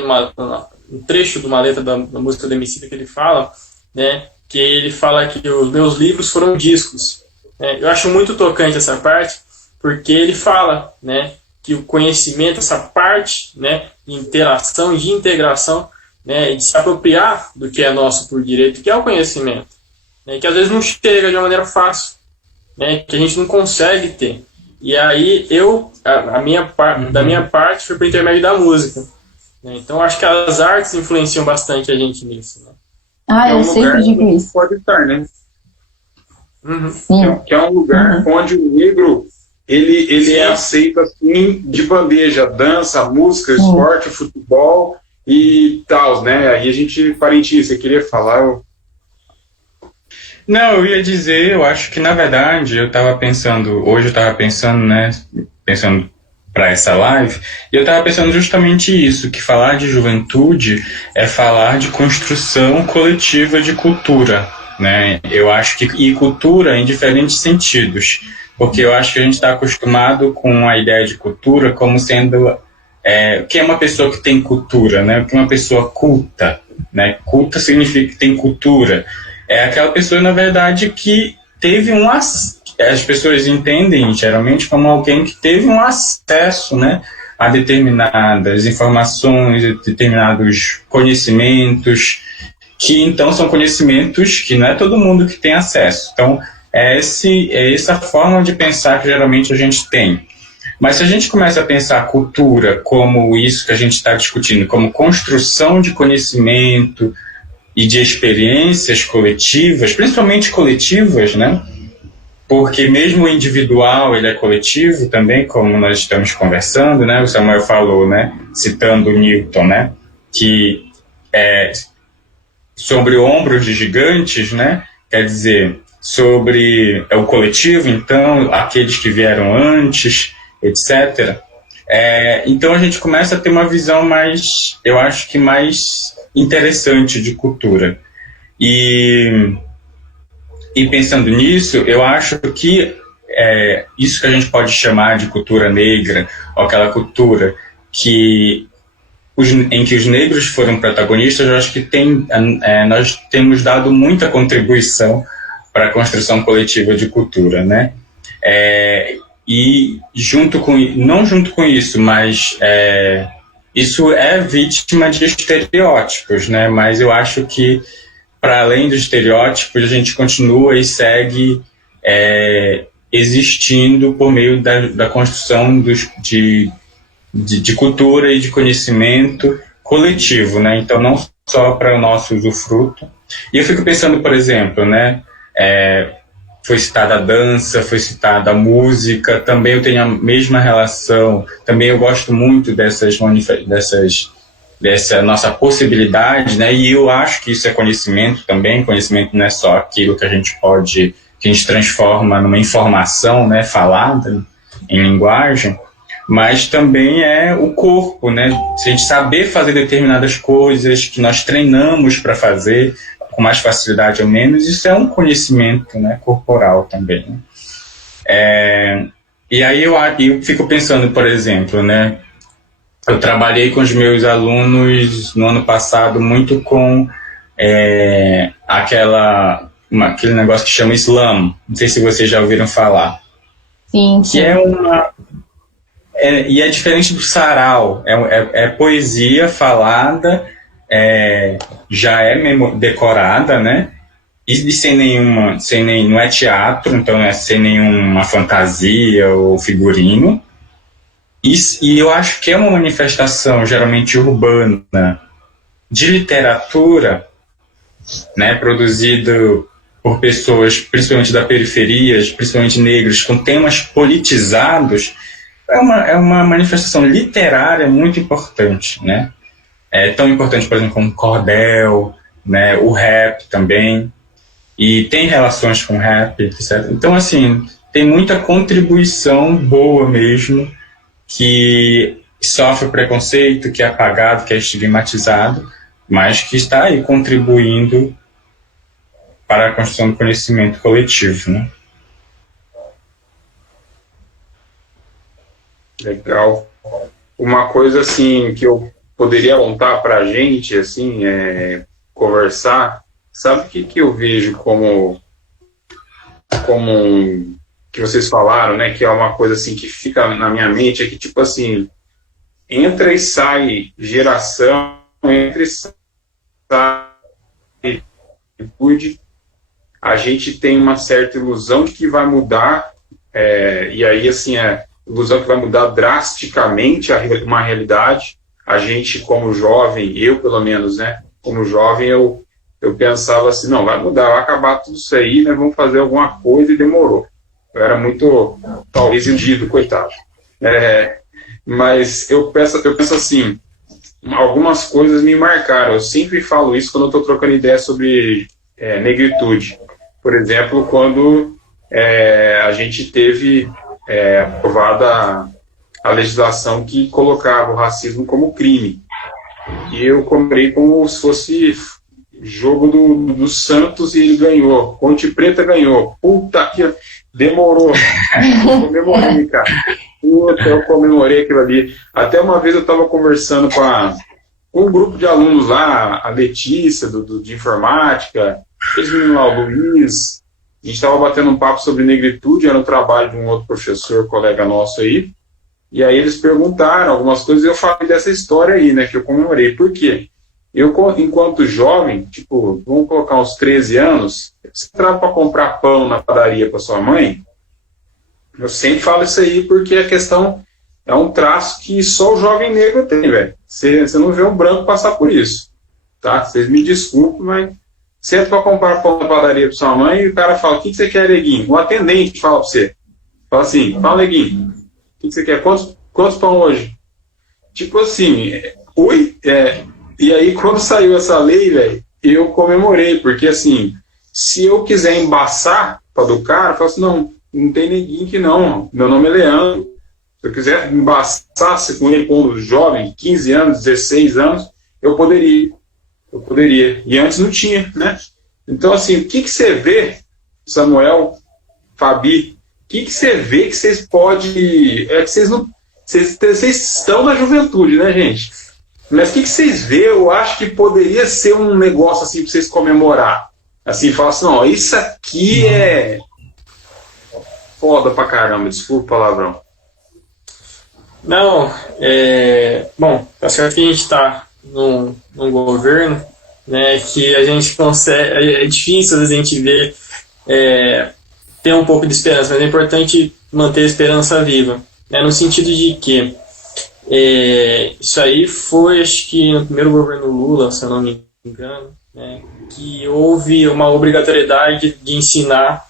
um trecho de uma letra da música do Emicida que ele fala, né? Que ele fala que os meus livros foram discos, né? Eu acho muito tocante essa parte, porque ele fala, né, que o conhecimento, essa parte, né, de interação, de integração, né, e de se apropriar do que é nosso por direito, que é o conhecimento, né, que às vezes não chega de uma maneira fácil, né, que a gente não consegue ter. E aí da minha parte foi por intermédio da música, né? Então acho que as artes influenciam bastante a gente nisso, né? Eu sempre digo isso. Pode estar, né? Que é um lugar onde o negro ele é aceito assim de bandeja, dança, música, esporte, futebol e tal, né? Aí a gente, Parintins, você queria falar? Não, eu ia dizer, eu acho que na verdade hoje eu estava pensando, né, para essa live, e eu estava pensando justamente isso, que falar de juventude é falar de construção coletiva de cultura, né? Eu acho e cultura em diferentes sentidos, porque eu acho que a gente está acostumado com a ideia de cultura como sendo o que é uma pessoa que tem cultura, né? O que é uma pessoa culta, né? Culta significa que tem cultura. É aquela pessoa, na verdade, que teve as pessoas entendem geralmente como alguém que teve um acesso, né, a determinadas informações, a determinados conhecimentos, que então são conhecimentos que não é todo mundo que tem acesso. Então, é essa forma de pensar que geralmente a gente tem. Mas se a gente começa a pensar a cultura como isso que a gente está discutindo, como construção de conhecimento e de experiências coletivas, principalmente coletivas, né? Porque mesmo o individual, ele é coletivo também, como nós estamos conversando, né? O Samuel falou, né? Citando Newton, né? Que sobre ombros de gigantes, né? Quer dizer, sobre o coletivo, então, aqueles que vieram antes, etc. Então a gente começa a ter uma visão eu acho que mais interessante de cultura. E pensando nisso, eu acho que isso que a gente pode chamar de cultura negra, ou aquela cultura em que os negros foram protagonistas, eu acho que nós temos dado muita contribuição para a construção coletiva de cultura, né? E não junto com isso, mas isso é vítima de estereótipos, né? Mas eu acho que, para além dos estereótipos, a gente continua e segue existindo por meio da construção de cultura e de conhecimento coletivo, né? Então, não só para o nosso usufruto. E eu fico pensando, por exemplo, né? Foi citada a dança, foi citada a música, também eu tenho a mesma relação, também eu gosto muito dessa nossa possibilidade, né? E eu acho que isso é conhecimento também. Conhecimento não é só aquilo que a gente transforma numa informação, né, falada em linguagem, mas também é o corpo, né? Se a gente saber fazer determinadas coisas que nós treinamos para fazer com mais facilidade ou menos, isso é um conhecimento, né, corporal também, né? E aí eu fico pensando, por exemplo, né, eu trabalhei com os meus alunos no ano passado muito com aquele negócio que chama slam, não sei se vocês já ouviram falar. Sim, sim. Que e é diferente do sarau, é poesia falada, já é decorada, né? E não é teatro, então é sem nenhuma fantasia ou figurino. E eu acho que é uma manifestação geralmente urbana de literatura, né, produzido por pessoas, principalmente da periferia, principalmente negros, com temas politizados. É uma manifestação literária muito importante, né? É tão importante, por exemplo, como o cordel, né, o rap também, e tem relações com o rap, etc. Então, assim, tem muita contribuição boa mesmo, que sofre preconceito, que é apagado, que é estigmatizado, mas que está aí contribuindo para a construção do conhecimento coletivo, né? Legal. Uma coisa assim que eu poderia apontar para a gente, assim, conversar, sabe o que eu vejo como que vocês falaram, né, que é uma coisa assim que fica na minha mente, é que tipo assim, entra e sai geração, entra e sai juventude, a gente tem uma certa ilusão de que vai mudar, e aí assim, ilusão que vai mudar drasticamente uma realidade. A gente como jovem, eu pelo menos, né, como jovem eu pensava assim, não, vai mudar, vai acabar tudo isso aí, né, vamos fazer alguma coisa, e demorou. Eu era muito, talvez, iludido, coitado. Mas eu penso assim, algumas coisas me marcaram. Eu sempre falo isso quando eu estou trocando ideia sobre negritude. Por exemplo, quando a gente teve aprovada a legislação que colocava o racismo como crime. E eu comemorei como se fosse jogo do Santos e ele ganhou. Ponte Preta ganhou. Puta que... Demorou. Eu comemorei, cara. Eu comemorei aquilo ali. Até uma vez eu estava conversando com um grupo de alunos lá, a Letícia, de informática, aqueles meninos lá, o Luiz. A gente estava batendo um papo sobre negritude, era um trabalho de um outro professor, colega nosso aí. E aí eles perguntaram algumas coisas e eu falei dessa história aí, né, que eu comemorei. Por quê? Eu, enquanto jovem, tipo, vamos colocar uns 13 anos, você entrava para comprar pão na padaria para sua mãe, eu sempre falo isso aí porque a questão é um traço que só o jovem negro tem, velho. Você não vê um branco passar por isso, tá? Vocês me desculpem, mas você entra para comprar pão na padaria para sua mãe e o cara fala, o que você quer, neguinho? O atendente fala para você. Fala assim, fala, neguinho, o que você quer? Quantos pão hoje? Tipo assim, oi? E aí, quando saiu essa lei, velho, eu comemorei, porque assim, se eu quiser embaçar do cara, eu falo assim, não tem neguinho que não, meu nome é Leandro. Se eu quiser embaçar com ele quando jovem, 15 anos, 16 anos, eu poderia. E antes não tinha, né? Então, assim, o que você vê, Samuel, Fabi, o que você vê que vocês podem... que vocês não... Vocês estão na juventude, né, gente? Mas o que vocês vê, eu acho que poderia ser um negócio assim para vocês comemorar. Assim, falar assim, não, isso aqui é foda pra caramba, desculpa o palavrão. Não, bom, tá certo que a gente está num governo, né, que a gente consegue, é difícil às vezes a gente ver, ter um pouco de esperança, mas é importante manter a esperança viva, né, no sentido de que isso aí foi, acho que no primeiro governo Lula, se eu não me engano, né, que houve uma obrigatoriedade de ensinar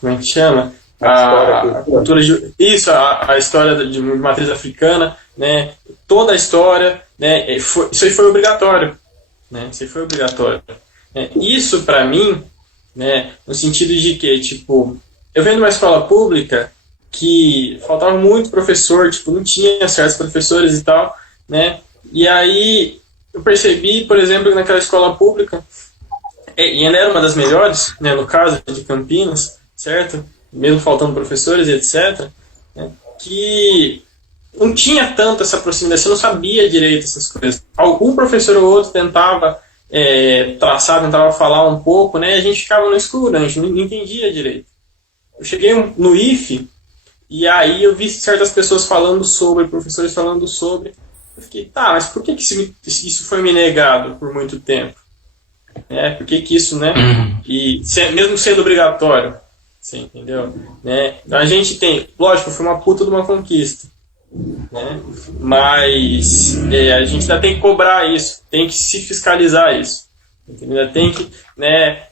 como é que chama? A cultura a história de matriz africana, né, toda a história, né, isso aí foi obrigatório, né, isso aí foi obrigatório. Isso para mim, né, no sentido de que, tipo, eu venho de uma escola pública que faltava muito professor, tipo, não tinha certos professores e tal, né, e aí eu percebi, por exemplo, que naquela escola pública, e ainda era uma das melhores, né, no caso de Campinas, certo? Mesmo faltando professores e etc., né, que não tinha tanto essa proximidade, você não sabia direito essas coisas. Algum professor ou outro tentava traçar, tentava falar um pouco, né, e a gente ficava no escuro, a gente não entendia direito. Eu cheguei no IFE, e aí eu vi certas pessoas falando sobre, professores falando sobre. Eu fiquei, tá, mas por que isso foi me negado por muito tempo? Por que isso, né? E mesmo sendo obrigatório, você entendeu? Né? Então a gente tem, lógico, foi uma puta de uma conquista, né? Mas a gente ainda tem que cobrar isso, tem que se fiscalizar isso, entendeu? Tem que, né?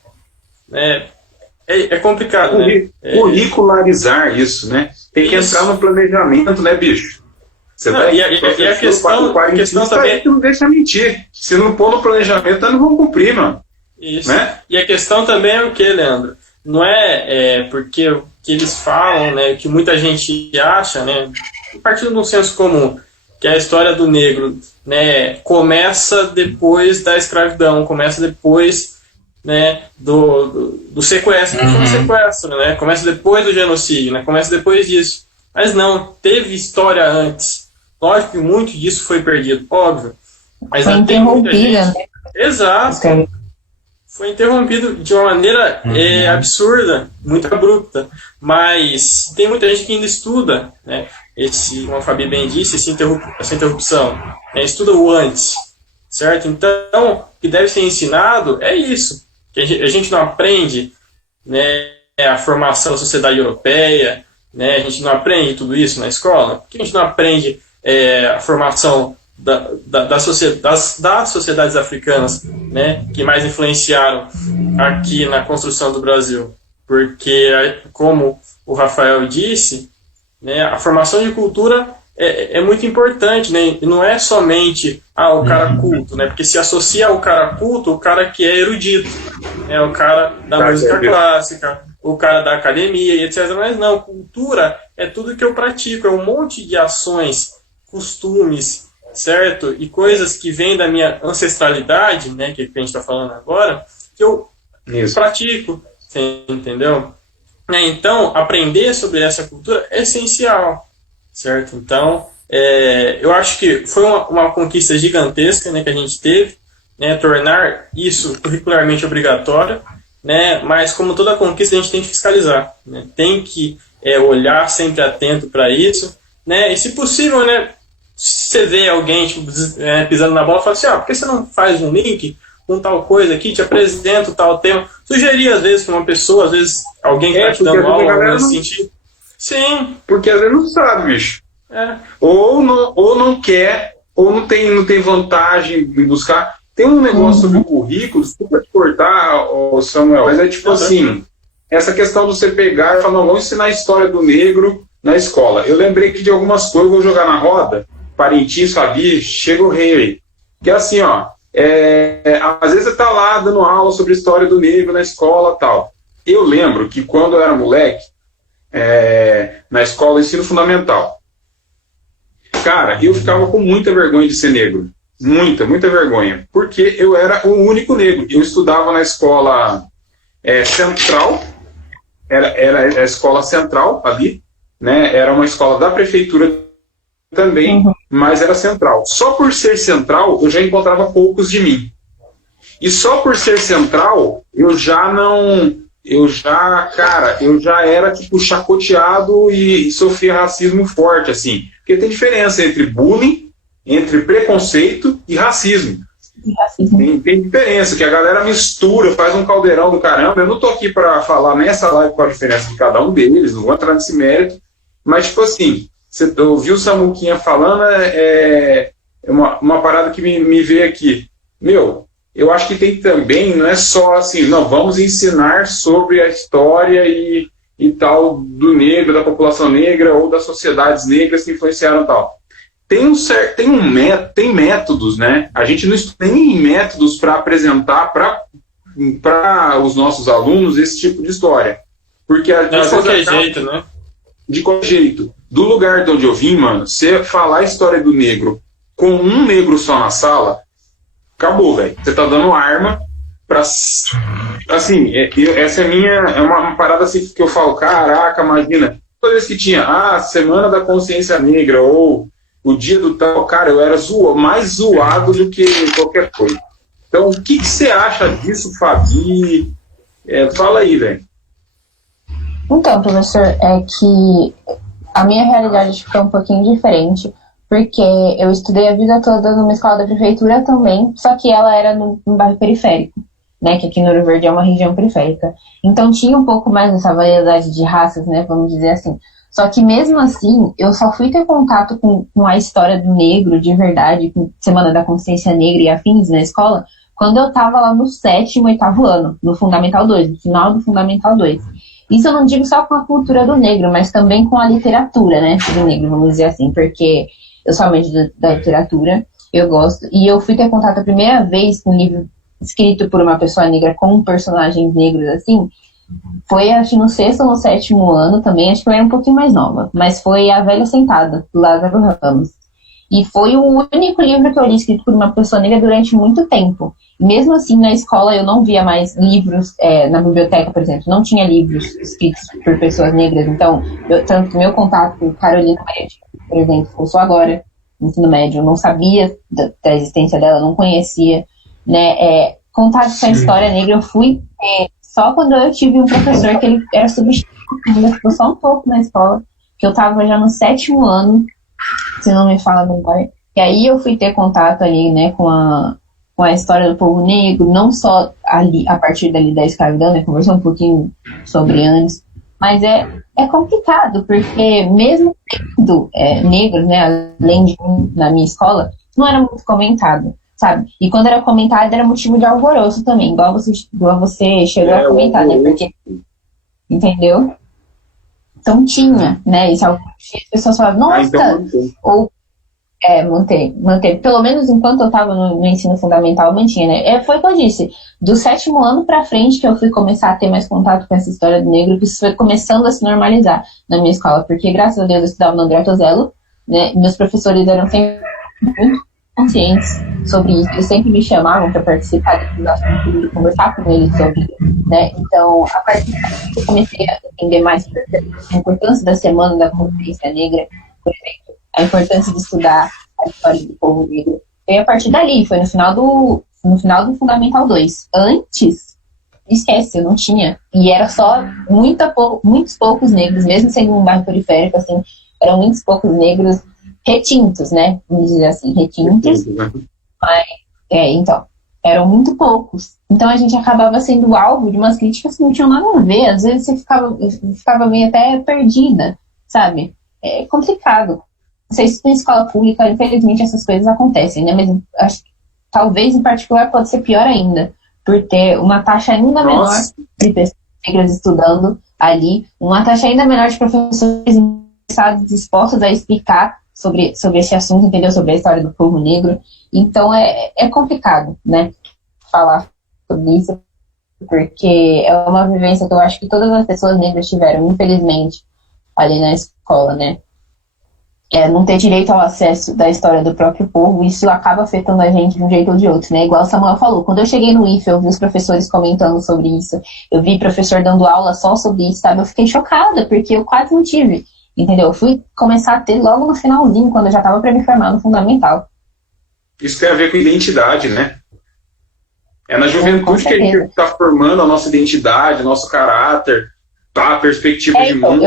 É complicado, né? Curricularizar isso, né? Tem que entrar no planejamento, né, bicho? Você e a questão também... não deixa mentir. Se não pôr no planejamento, nós não vamos cumprir, mano. Isso. Né? E a questão também é o que, Leandro? Não porque o que eles falam, né, que muita gente acha, né, partindo de um senso comum, que a história do negro, né, começa depois da escravidão, começa depois, né, do sequestro, que foi um sequestro, né, começa depois do genocídio, né, começa depois disso. Mas não, teve história antes. Lógico que muito disso foi perdido, óbvio. Mas foi interrompida, né? Exato. Foi interrompido de uma maneira absurda, muito abrupta. Mas tem muita gente que ainda estuda, né, como a Fabi bem disse, essa interrupção. Estuda o antes, certo? Então, o que deve ser ensinado é isso. Que a gente não aprende, né, a formação da sociedade europeia, né, a gente não aprende tudo isso na escola. Por que a gente não aprende a formação das sociedades africanas, né, que mais influenciaram aqui na construção do Brasil? Porque, como o Rafael disse, né, a formação de cultura é muito importante, né, e não é somente o cara culto, né, porque se associa ao cara culto o cara que é erudito, né, o cara da música clássica, o cara da academia e etc. Mas não, cultura é tudo que eu pratico, é um monte de ações, costumes, certo? E coisas que vêm da minha ancestralidade, né, que a gente está falando agora, que eu pratico, você entendeu? Então, aprender sobre essa cultura é essencial, certo? Então, eu acho que foi uma conquista gigantesca, né, que a gente teve, né, tornar isso curricularmente obrigatório, né, mas como toda conquista a gente tem que fiscalizar, né, tem que olhar sempre atento para isso, né, e se possível, né, se você vê alguém tipo, pisando na bola, fala assim, por que você não faz um link com tal coisa aqui, te apresento tal tema, sugerir às vezes para uma pessoa, às vezes alguém que está te dando aula nesse sentido. Sim. Porque às vezes não sabe, bicho. Ou não quer, ou não tem vantagem em buscar. Tem um negócio sobre o currículo, desculpa te cortar, Samuel, mas é tipo assim, essa questão de você pegar e falar, não, vamos ensinar a história do negro na escola. Eu lembrei que de algumas coisas, eu vou jogar na roda, Parintins, Fabi, chega o rei aí. Que é assim, às vezes você tá lá dando aula sobre a história do negro na escola e tal. Eu lembro que quando eu era moleque, na escola ensino fundamental, cara, eu ficava com muita vergonha de ser negro. Muita vergonha. Porque eu era o único negro. Eu estudava na escola central, era a escola central ali, né? Era uma escola da prefeitura também, mas era central. Só por ser central, eu já encontrava poucos de mim. E só por ser central, eu já era tipo chacoteado e sofria racismo forte, assim. Porque tem diferença entre bullying, entre preconceito e racismo. Tem diferença, que a galera mistura, faz um caldeirão do caramba. Eu não tô aqui para falar nessa live qual a diferença de cada um deles, não vou entrar nesse mérito, mas tipo assim, você ouviu o Samuquinha falando, uma parada que me veio aqui. Eu acho que tem também, não é só assim, não, vamos ensinar sobre a história e tal do negro, da população negra ou das sociedades negras que influenciaram tal. Tem métodos, né? A gente não tem métodos para apresentar para os nossos alunos esse tipo de história. Porque de qualquer jeito, né? De qualquer jeito. Do lugar de onde eu vim, mano, você falar a história do negro com um negro só na sala, acabou, velho. Você tá dando arma pra... Assim, essa é uma parada assim que eu falo, caraca, imagina. Toda vez que tinha, Semana da Consciência Negra, ou o dia do tal, cara, eu era mais zoado do que qualquer coisa. Então, o que você acha disso, Fabi? Fala aí, velho. Então, professor, é que a minha realidade foi um pouquinho diferente, porque eu estudei a vida toda numa escola da prefeitura também, só que ela era num bairro periférico, né, que aqui no Ouro Verde é uma região periférica. Então tinha um pouco mais dessa variedade de raças, né, vamos dizer assim. Só que mesmo assim, eu só fui ter contato com a história do negro de verdade, com Semana da Consciência Negra e afins na escola, quando eu tava lá no 7º, 8º ano, no Fundamental 2, no final do Fundamental 2. Isso eu não digo só com a cultura do negro, mas também com a literatura, né, do negro, vamos dizer assim, porque eu sou amante da literatura, eu gosto, e eu fui ter contato a primeira vez com um livro escrito por uma pessoa negra com personagens negros, assim, foi, acho, no 6º ou no 7º ano também, acho que eu era um pouquinho mais nova, mas foi A Velha Sentada, do Lázaro Ramos. E foi o único livro que eu li escrito por uma pessoa negra durante muito tempo. Mesmo assim, na escola eu não via mais livros, na biblioteca, por exemplo, não tinha livros escritos por pessoas negras. Então, tanto que meu contato com Carolina Médici, por exemplo, foi só agora, no ensino médio, eu não sabia da existência dela, não conhecia, né? Contato com a história negra eu fui só quando eu tive um professor que ele era substituto, ainda ficou só um pouco na escola, que eu estava já no 7º ano, se não me fala memória. E aí eu fui ter contato ali, né, com a história do povo negro, não só ali, a partir dali da escravidão, né, conversar um pouquinho sobre antes, mas é complicado, porque mesmo tendo negros, né, além de mim, na minha escola, não era muito comentado, sabe? E quando era comentado, era motivo de alvoroço também, igual você chegou a comentar, né, porque, entendeu? Então tinha, né, isso, as pessoas falavam, nossa, ou manter, pelo menos enquanto eu estava no ensino fundamental, mantinha, né? Foi o que eu disse, do 7º ano para frente que eu fui começar a ter mais contato com essa história do negro, que isso foi começando a se normalizar na minha escola, porque graças a Deus eu estudava no André Tozello, né? Meus professores eram sempre muito conscientes sobre isso, eles sempre me chamavam para participar do assunto e conversar com eles sobre, né? Então, a partir daí eu comecei a entender mais a importância da Semana da Consciência Negra, por exemplo, a importância de estudar a história do povo negro. Foi a partir dali, foi no final do Fundamental 2. Antes, esquece, eu não tinha. E era só muitos poucos negros, mesmo sendo um bairro periférico, assim, eram muitos poucos negros retintos, né? Vamos dizer assim, retintos. Mas, então, eram muito poucos. Então a gente acabava sendo alvo de umas críticas que não tinham nada a ver. Às vezes você ficava meio até perdida, sabe? É complicado. Não sei se na escola pública, infelizmente, essas coisas acontecem, né? Mas acho que talvez, em particular, pode ser pior ainda, por ter uma taxa ainda menor de pessoas negras estudando ali, uma taxa ainda menor de professores interessados, dispostos a explicar sobre esse assunto, entendeu? Sobre a história do povo negro. Então, é complicado, né? Falar sobre isso, porque é uma vivência que eu acho que todas as pessoas negras tiveram, infelizmente, ali na escola, né? Não ter direito ao acesso da história do próprio povo, isso acaba afetando a gente de um jeito ou de outro, né? Igual o Samuel falou, quando eu cheguei no IFE, eu vi os professores comentando sobre isso, eu vi professor dando aula só sobre isso, sabe? Eu fiquei chocada, porque eu quase não tive, entendeu? Eu fui começar a ter logo no finalzinho, quando eu já estava para me formar no Fundamental. Isso tem a ver com identidade, né? É na juventude que a gente está formando a nossa identidade, nosso caráter, tá? A perspectiva de mundo.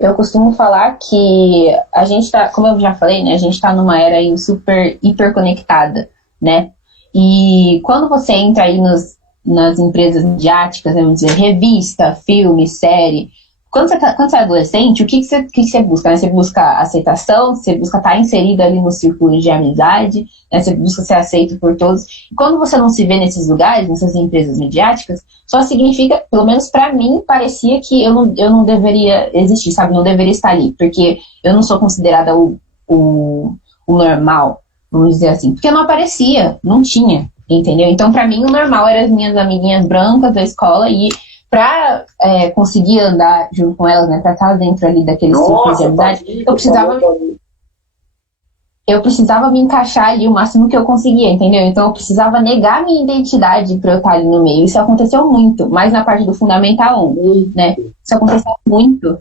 Eu costumo falar que a gente está, como eu já falei, né, a gente está numa era aí super hiperconectada, né? E quando você entra aí nas empresas midiáticas, vamos dizer, revista, filme, série, quando você é adolescente, o que você busca? Né? Você busca aceitação, você busca estar inserido ali no círculo de amizade, né? Você busca ser aceito por todos. E quando você não se vê nesses lugares, nessas empresas midiáticas, só significa, pelo menos pra mim, parecia que eu não deveria existir, sabe? Não deveria estar ali, porque eu não sou considerada o normal, vamos dizer assim. Porque eu não aparecia, não tinha, entendeu? Então, pra mim, o normal era as minhas amiguinhas brancas da escola e para conseguir andar junto com elas, né, para estar dentro ali daquele ciclo de amizade, eu precisava me encaixar ali o máximo que eu conseguia, entendeu? Então eu precisava negar minha identidade para eu estar ali no meio. Isso aconteceu muito, mais na parte do Fundamental 1, né? Isso aconteceu muito.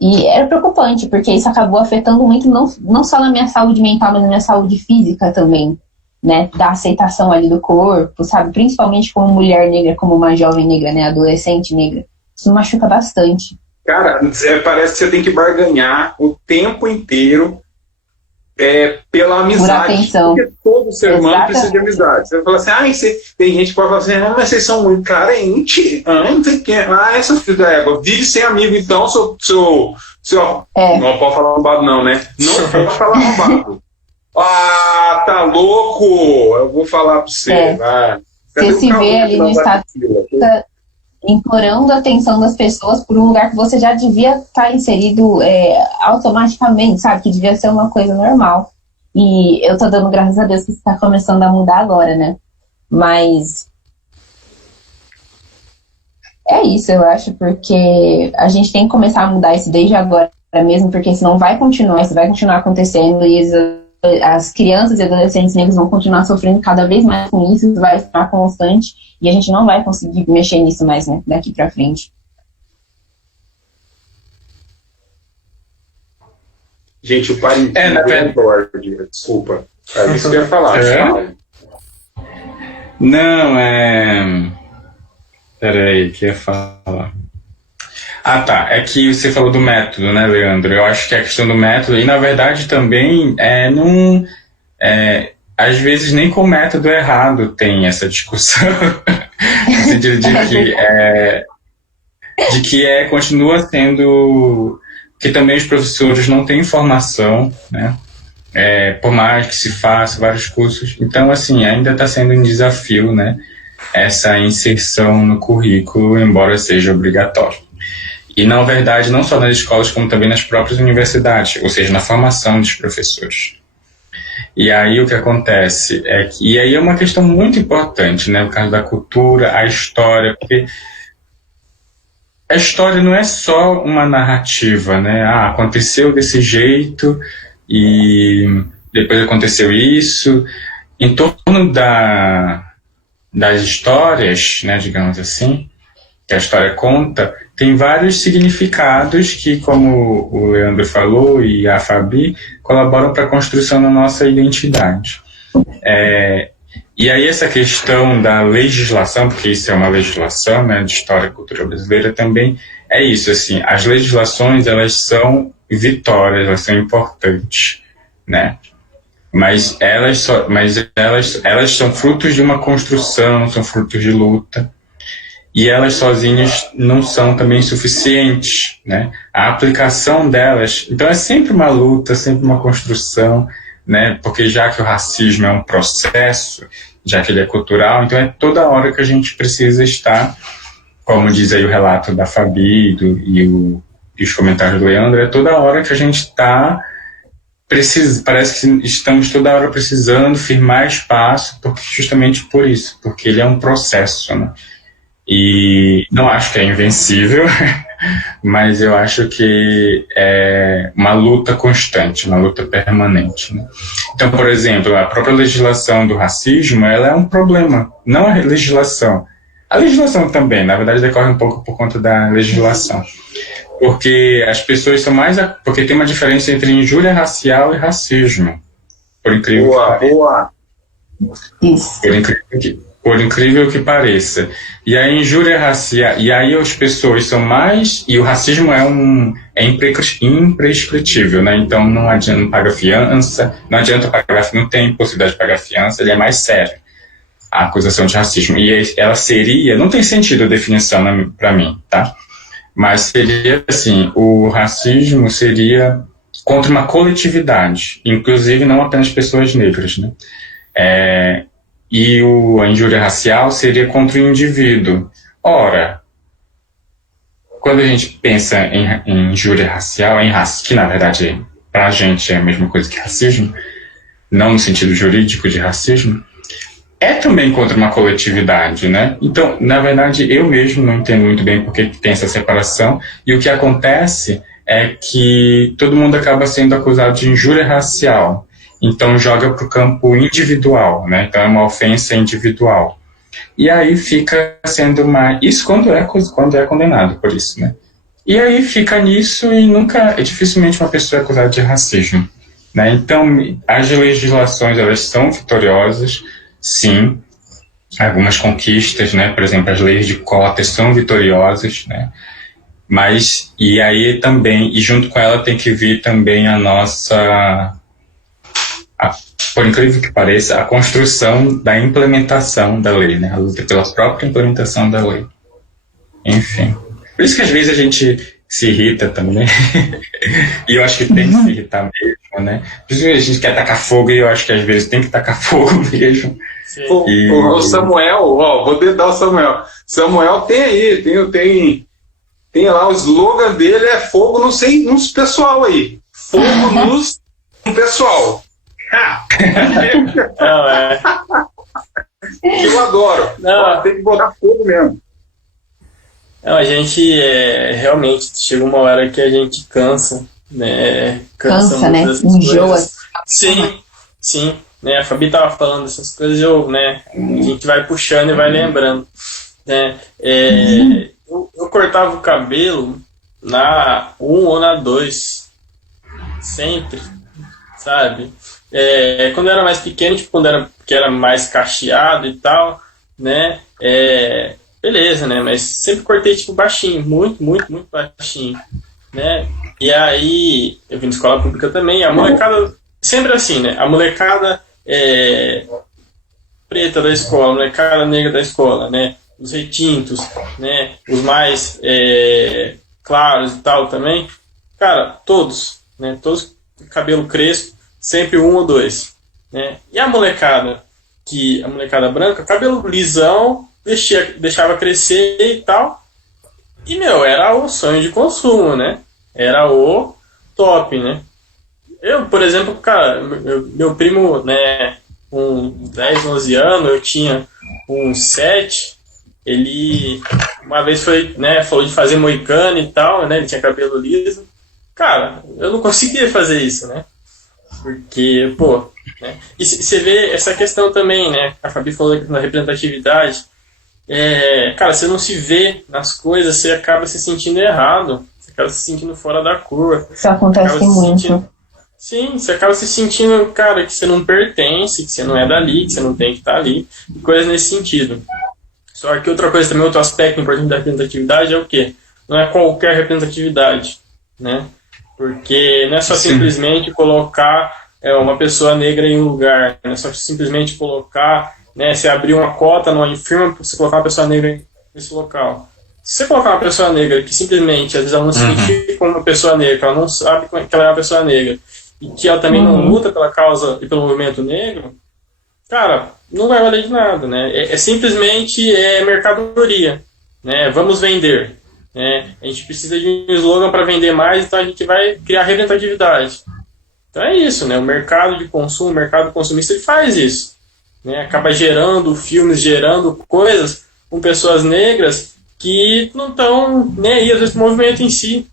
E era preocupante, porque isso acabou afetando muito, não só na minha saúde mental, mas na minha saúde física também, né, da aceitação ali do corpo, sabe? Principalmente como mulher negra, como uma jovem negra, né, adolescente negra. Isso me machuca bastante. Cara, parece que você tem que barganhar o tempo inteiro pela amizade. Por atenção. Porque todo ser humano precisa de amizade. Você fala assim, tem gente que pode falar assim, mas vocês são muito carentes. Não sei o que. Essa filha da égua. Vive sem amigo, então, seu não pode falar arrombado, não, né? Não pode falar arrombado. Tá louco! Eu vou falar pra você. Você se vê ali no estado implorando a atenção das pessoas por um lugar que você já devia estar inserido automaticamente, sabe? Que devia ser uma coisa normal. E eu tô dando graças a Deus que isso tá começando a mudar agora, né? Mas é isso, eu acho, porque a gente tem que começar a mudar isso desde agora mesmo, porque senão vai continuar, isso vai continuar acontecendo e as crianças e adolescentes negros vão continuar sofrendo cada vez mais com isso vai ficar constante e a gente não vai conseguir mexer nisso mais, né, daqui pra frente. Gente, o pai desculpa. É isso que eu ia falar. Não, peraí, que eu ia falar. Tá. É que você falou do método, né, Leandro? Eu acho que a questão do método, e na verdade também, às vezes nem com o método errado tem essa discussão, no sentido de que continua sendo que também os professores não têm formação, né? Por mais que se faça vários cursos. Então, assim, ainda está sendo um desafio, né? Essa inserção no currículo, embora seja obrigatório. E, na verdade, não só nas escolas, como também nas próprias universidades, ou seja, na formação dos professores. E aí o que acontece e aí é uma questão muito importante, né? O caso da cultura, a história, porque a história não é só uma narrativa, né? Aconteceu desse jeito e depois aconteceu isso. Em torno das histórias, né, digamos assim, que a história conta, tem vários significados que, como o Leandro falou e a Fabi, colaboram para a construção da nossa identidade. E aí essa questão da legislação, porque isso é uma legislação, né, de história e cultura brasileira, também é isso, assim, as legislações, elas são vitórias, elas são importantes, né? Mas elas são frutos de uma construção, são frutos de luta, e elas sozinhas não são também suficientes, né? A aplicação delas, então é sempre uma luta, sempre uma construção, né? Porque já que o racismo é um processo, já que ele é cultural, então é toda hora que a gente precisa estar, como diz aí o relato da Fabi e os comentários do Leandro, é toda hora que a gente está parece que estamos toda hora precisando firmar espaço, justamente por isso, porque ele é um processo, né? E não acho que é invencível, mas eu acho que é uma luta constante, uma luta permanente, né? Então, por exemplo, a própria legislação do racismo, ela é um problema, não a legislação. A legislação também, na verdade, decorre um pouco por conta da legislação. Porque as pessoas são mais... Porque tem uma diferença entre injúria racial e racismo. Por incrível que pareça. Isso. Por incrível que pareça. E a injúria racial... E aí as pessoas são mais... E o racismo é imprescritível, né? Então não adianta pagar fiança, não tem possibilidade de pagar fiança, ele é mais sério, a acusação de racismo. E ela seria... Não tem sentido a definição para mim, tá? Mas seria assim, o racismo seria contra uma coletividade, inclusive não apenas pessoas negras, né? E a injúria racial seria contra o indivíduo. Ora, quando a gente pensa em injúria racial, que na verdade para a gente é a mesma coisa que racismo, não no sentido jurídico de racismo, é também contra uma coletividade, né? Então, na verdade, eu mesmo não entendo muito bem porque tem essa separação, e o que acontece é que todo mundo acaba sendo acusado de injúria racial, então joga para o campo individual, né? Então é uma ofensa individual. E aí fica sendo isso quando é condenado por isso, né? E aí fica nisso e dificilmente uma pessoa é acusada de racismo. né? Então, as legislações, elas são vitoriosas, sim. Algumas conquistas, né? Por exemplo, as leis de cotas são vitoriosas, né? Mas, e aí também, e junto com ela tem que vir também a nossa, por incrível que pareça, a construção da implementação da lei, né? A luta pela própria implementação da lei. Enfim. Por isso que às vezes a gente se irrita também. E eu acho que tem que se irritar mesmo, né? Por isso que a gente quer tacar fogo e eu acho que às vezes tem que tacar fogo mesmo. O Samuel, ó, vou dedar o Samuel. Samuel tem aí, tem lá, o slogan dele é fogo nos pessoal aí. Fogo nos pessoal. Não, é. Eu adoro. Não. Tem que botar fogo mesmo. Não, a gente realmente chega uma hora que a gente cansa, né? Cansa, né? dessas Enjoa. coisas. Sim. Né? A Fabi tava falando dessas coisas, né? A gente vai puxando e vai lembrando. Né? Eu cortava o cabelo na 1 ou na 2. Sempre. Sabe? Quando eu era mais pequeno, tipo, que era mais cacheado e tal, né? Beleza, né? Mas sempre cortei, tipo, baixinho, muito baixinho, né? E aí, eu vim de escola pública também, a molecada, sempre assim, né? A molecada preta da escola, a molecada negra da escola, né? Os retintos, né? Os mais claros e tal também. Cara, todos, né? Todos cabelo crespo, sempre 1 ou 2, né? E a molecada branca, cabelo lisão, deixava crescer e tal. E, era o sonho de consumo, né? Era o top, né? Eu, por exemplo, cara, meu primo, né, com 10, 11 anos, eu tinha uns 7, ele uma vez falou de fazer moicano e tal, né? Ele tinha cabelo liso. Cara, eu não conseguia fazer isso, né? Porque, né? E você vê essa questão também, né? A Fabi falou da representatividade. Cara, você não se vê nas coisas, você acaba se sentindo errado, você acaba se sentindo fora da curva. Isso acontece muito. Sim, você acaba se sentindo, cara, que você não pertence, que você não é dali, que você não tem que estar ali, coisas nesse sentido. Só que outra coisa também, outro aspecto importante da representatividade é o quê? Não é qualquer representatividade, né? Porque não é só simplesmente colocar uma pessoa negra em um lugar, não é só simplesmente colocar, né, você abrir uma cota numa firma para você colocar uma pessoa negra nesse local. Se você colocar uma pessoa negra que simplesmente, às vezes, ela não se identifica como uma pessoa negra, que ela não sabe que ela é uma pessoa negra, e que ela também não luta pela causa e pelo movimento negro, cara, não vai valer de nada, né? Simplesmente mercadoria, né? Vamos vender. A gente precisa de um slogan para vender mais, então a gente vai criar representatividade. Então é isso, né? O mercado de consumo, o mercado consumista, ele faz isso, né? Acaba gerando filmes, gerando coisas com pessoas negras que não estão nem aí, às vezes, o movimento em si,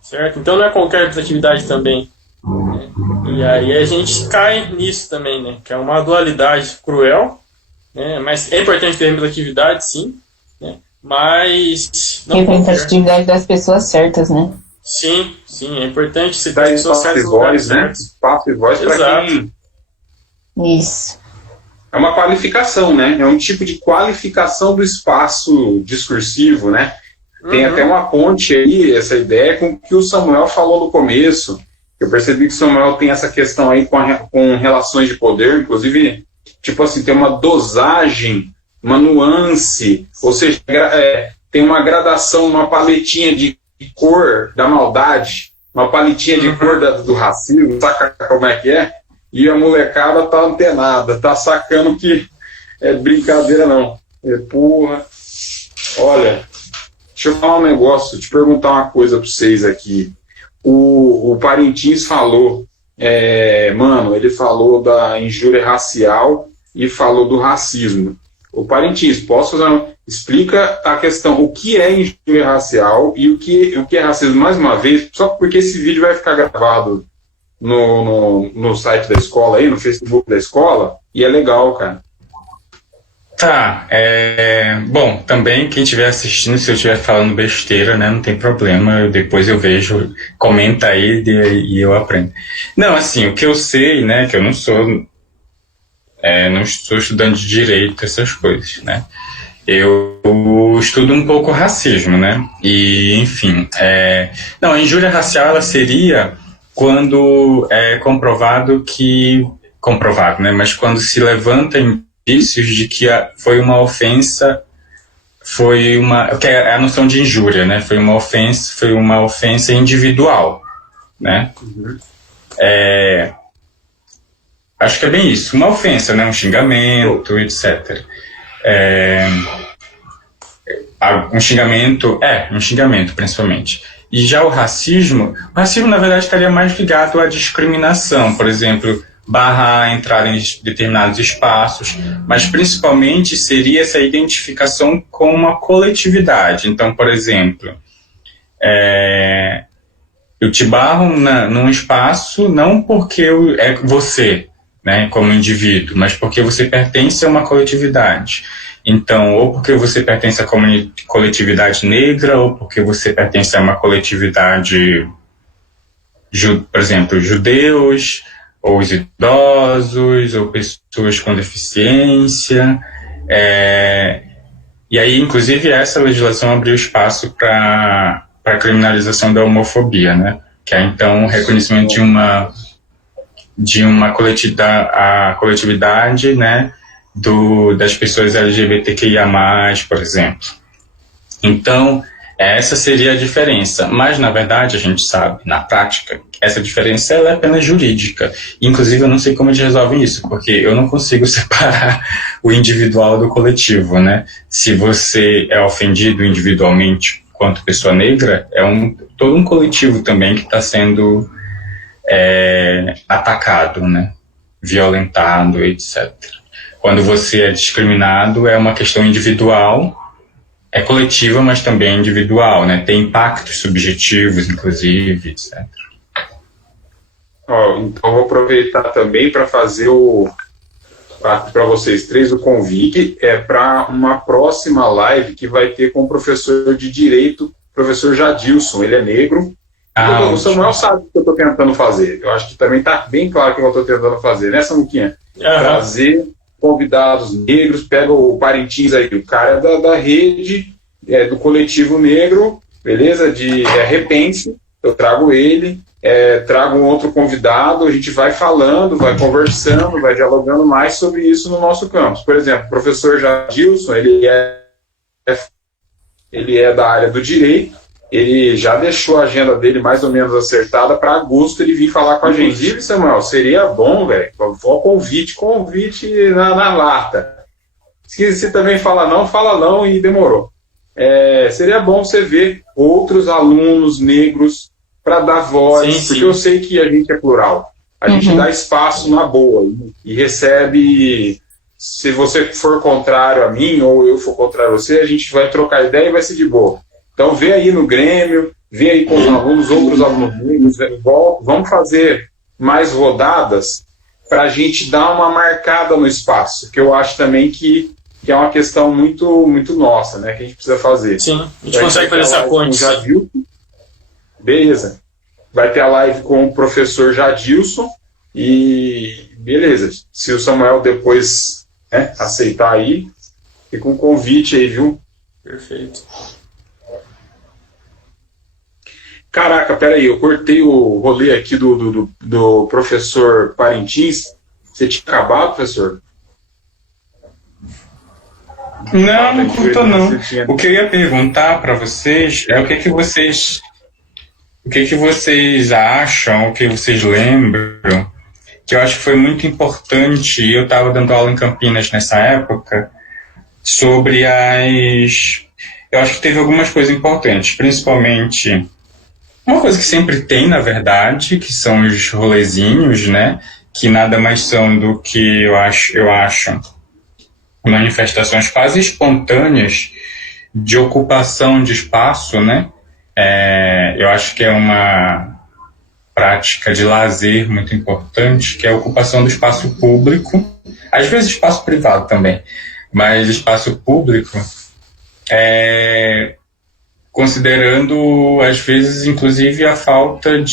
certo? Então não é qualquer representatividade também, né? E aí a gente cai nisso também, né? Que é uma dualidade cruel, né? Mas é importante ter representatividade, sim, né? Mas não representatividade das pessoas certas, né? Sim, é importante você dar ter pessoas certas espaço e voz, né? Espaço e voz para quem... Isso. É uma qualificação, né? É um tipo de qualificação do espaço discursivo, né? Tem até uma ponte aí, essa ideia, com o que o Samuel falou no começo. Eu percebi que o Samuel tem essa questão aí com relações de poder, inclusive, tipo assim, tem uma dosagem, uma nuance, ou seja, tem uma gradação, uma paletinha de cor da maldade, uma paletinha de cor do racismo, saca como é que é? E a molecada tá antenada, tá sacando que é brincadeira não. Porra. Olha, deixa eu falar um negócio, te perguntar uma coisa pra vocês aqui. O Parintins falou, mano, ele falou da injúria racial e falou do racismo. O Parintins, explica a questão, o que é injúria racial e o que é racismo, mais uma vez, só porque esse vídeo vai ficar gravado no site da escola aí, no Facebook da escola, e é legal, cara. Tá, bom, também quem estiver assistindo, se eu estiver falando besteira, né, não tem problema, depois eu vejo, comenta aí e eu aprendo. Não, assim, o que eu sei, né, que eu não sou estudante de direito, essas coisas, né, eu estudo um pouco racismo, né, e, enfim, não, a injúria racial, ela seria quando é comprovado, né, mas quando se levanta indícios de que foi uma ofensa, que é a noção de injúria, né? Foi uma ofensa individual, né? Acho que é bem isso, uma ofensa, né? Um xingamento, etc. Um xingamento principalmente. E já o racismo na verdade estaria mais ligado à discriminação, por exemplo, barra a entrada em determinados espaços, mas principalmente seria essa identificação com uma coletividade. Então, por exemplo, eu te barro num espaço não porque é você, né, como indivíduo, mas porque você pertence a uma coletividade. Então, ou porque você pertence à coletividade negra, ou porque você pertence a uma coletividade, por exemplo, judeus, ou os idosos, ou pessoas com deficiência. E aí, inclusive, essa legislação abriu espaço para a criminalização da homofobia, né? Que é, então, o reconhecimento de uma coletividade, né? Das pessoas LGBTQIA+, por exemplo. Então, essa seria a diferença. Mas, na verdade, a gente sabe, na prática, essa diferença ela é apenas jurídica. Inclusive, eu não sei como eles resolvem isso, porque eu não consigo separar o individual do coletivo, né? Se você é ofendido individualmente quanto pessoa negra, todo um coletivo também que está sendo atacado, né? Violentado, etc. Quando você é discriminado, é uma questão individual, é coletiva, mas também é individual, né? Tem impactos subjetivos, inclusive, etc. Então, vou aproveitar também para fazer para vocês três o convite para uma próxima live que vai ter com o professor de Direito, professor Jadilson. Ele é negro. O Samuel sabe o que eu estou tentando fazer. Eu acho que também está bem claro o que eu estou tentando fazer, né, Samuquinha? Trazer convidados negros, pega o Parintins aí, o cara da rede, do coletivo negro, beleza? De Repense, eu trago ele, trago um outro convidado, a gente vai falando, vai conversando, vai dialogando mais sobre isso no nosso campus. Por exemplo, o professor Jadilson, ele é da área do direito, ele já deixou a agenda dele mais ou menos acertada para agosto ele vir falar com a gente. Viu, Samuel? Seria bom, velho. Convite na lata. Se também fala não e demorou. Seria bom você ver outros alunos negros para dar voz, sim, porque eu sei que a gente é plural. A gente dá espaço na boa e recebe. Se você for contrário a mim ou eu for contrário a você, a gente vai trocar ideia e vai ser de boa. Então, vê aí no Grêmio, vê aí com os alunos, outros alunos negros, vamos fazer mais rodadas para a gente dar uma marcada no espaço, que eu acho também que é uma questão muito, muito nossa, né, que a gente precisa fazer. Sim, a gente consegue fazer essa ponte. Jadilson. Beleza. Vai ter a live com o professor Jadilson e beleza. Se o Samuel depois aceitar aí, fica um convite aí, viu? Perfeito. Caraca, peraí, eu cortei o rolê aqui do professor Parintins. Você tinha acabado, professor? Não curto não. O que eu ia perguntar para vocês é o que vocês acham, o que vocês lembram, que eu acho que foi muito importante. Eu estava dando aula em Campinas nessa época sobre eu acho que teve algumas coisas importantes, principalmente uma coisa que sempre tem, na verdade, que são os rolezinhos, né? Que nada mais são do que, eu acho, manifestações quase espontâneas de ocupação de espaço, né? Eu acho que é uma prática de lazer muito importante, que é a ocupação do espaço público, às vezes espaço privado também, mas espaço público, considerando, às vezes, inclusive, as faltas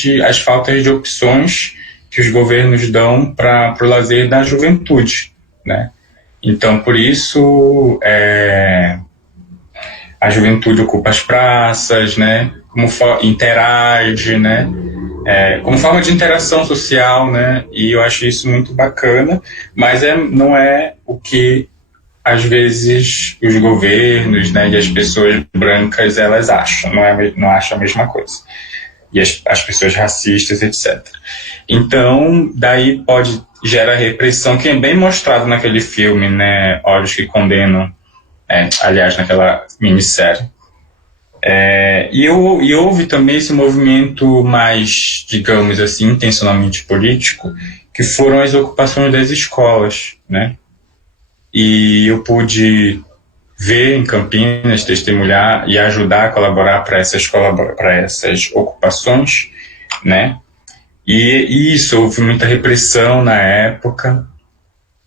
de opções que os governos dão para o lazer da juventude, né? Então, por isso, a juventude ocupa as praças, né? Interage, né? Como forma de interação social, né? E eu acho isso muito bacana, mas não é o que às vezes os governos, né, e as pessoas brancas elas acham, não acham a mesma coisa. E as pessoas racistas, etc. Então, daí pode gerar repressão, que é bem mostrado naquele filme, né, Olhos que Condenam, aliás, naquela minissérie. E houve também esse movimento mais, digamos assim, intencionalmente político, que foram as ocupações das escolas, né? E eu pude ver em Campinas, testemunhar e ajudar a colaborar para essas ocupações, né? E isso, houve muita repressão na época,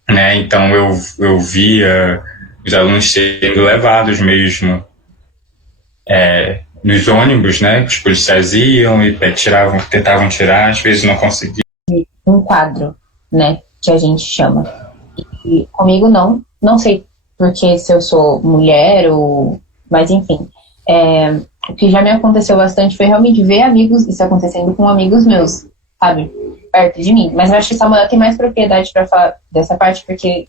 né? Então eu via os alunos sendo levados mesmo nos ônibus, né? Os policiais iam e tentavam tirar, às vezes não conseguiam. Um quadro, né? Que a gente chama. E comigo não sei porque se eu sou mulher ou... Mas enfim, o que já me aconteceu bastante foi realmente ver isso acontecendo com amigos meus, sabe? Perto de mim. Mas eu acho que Samuel tem mais propriedade para falar dessa parte, porque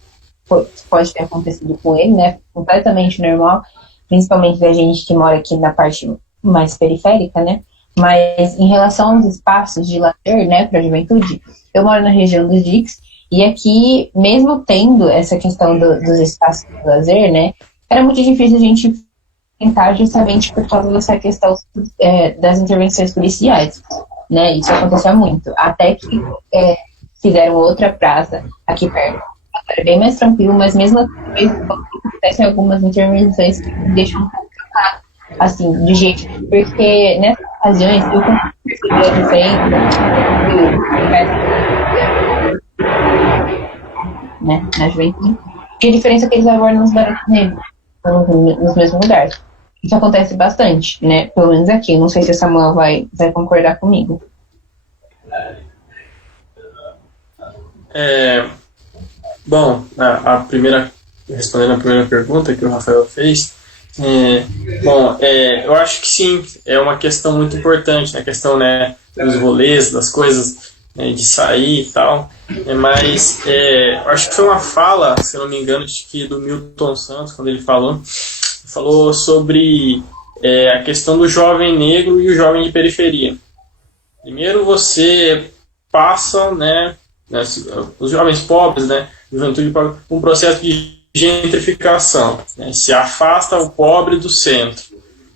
pode ter acontecido com ele, né? Completamente normal, principalmente da gente que mora aqui na parte mais periférica, né? Mas em relação aos espaços de lazer, né, para a juventude, eu moro na região dos Diques. E aqui, mesmo tendo essa questão dos espaços de lazer, né, era muito difícil a gente tentar justamente por causa dessa questão das intervenções policiais, né, isso acontecia muito. Até que fizeram outra praça aqui perto. Era bem mais tranquilo, mas mesmo assim, acontecem algumas intervenções que me deixam um pouco assim, de jeito, porque nessas ocasiões eu percebi a diferença né, na juventude, e a diferença é que eles abordam os garotos negros nos mesmos lugares. Isso acontece bastante, né, pelo menos aqui. Não sei se a Samuel vai concordar comigo. Bom, respondendo a primeira pergunta que o Rafael fez, eu acho que sim, é uma questão muito importante, né, a questão, né, dos rolês, das coisas, né, de sair e tal, mas eu acho que foi uma fala, se eu não me engano, do Milton Santos, quando ele falou sobre a questão do jovem negro e o jovem de periferia. Primeiro você passa, né, os jovens pobres, né, juventude pobre, um processo de gentrificação, né, se afasta o pobre do centro,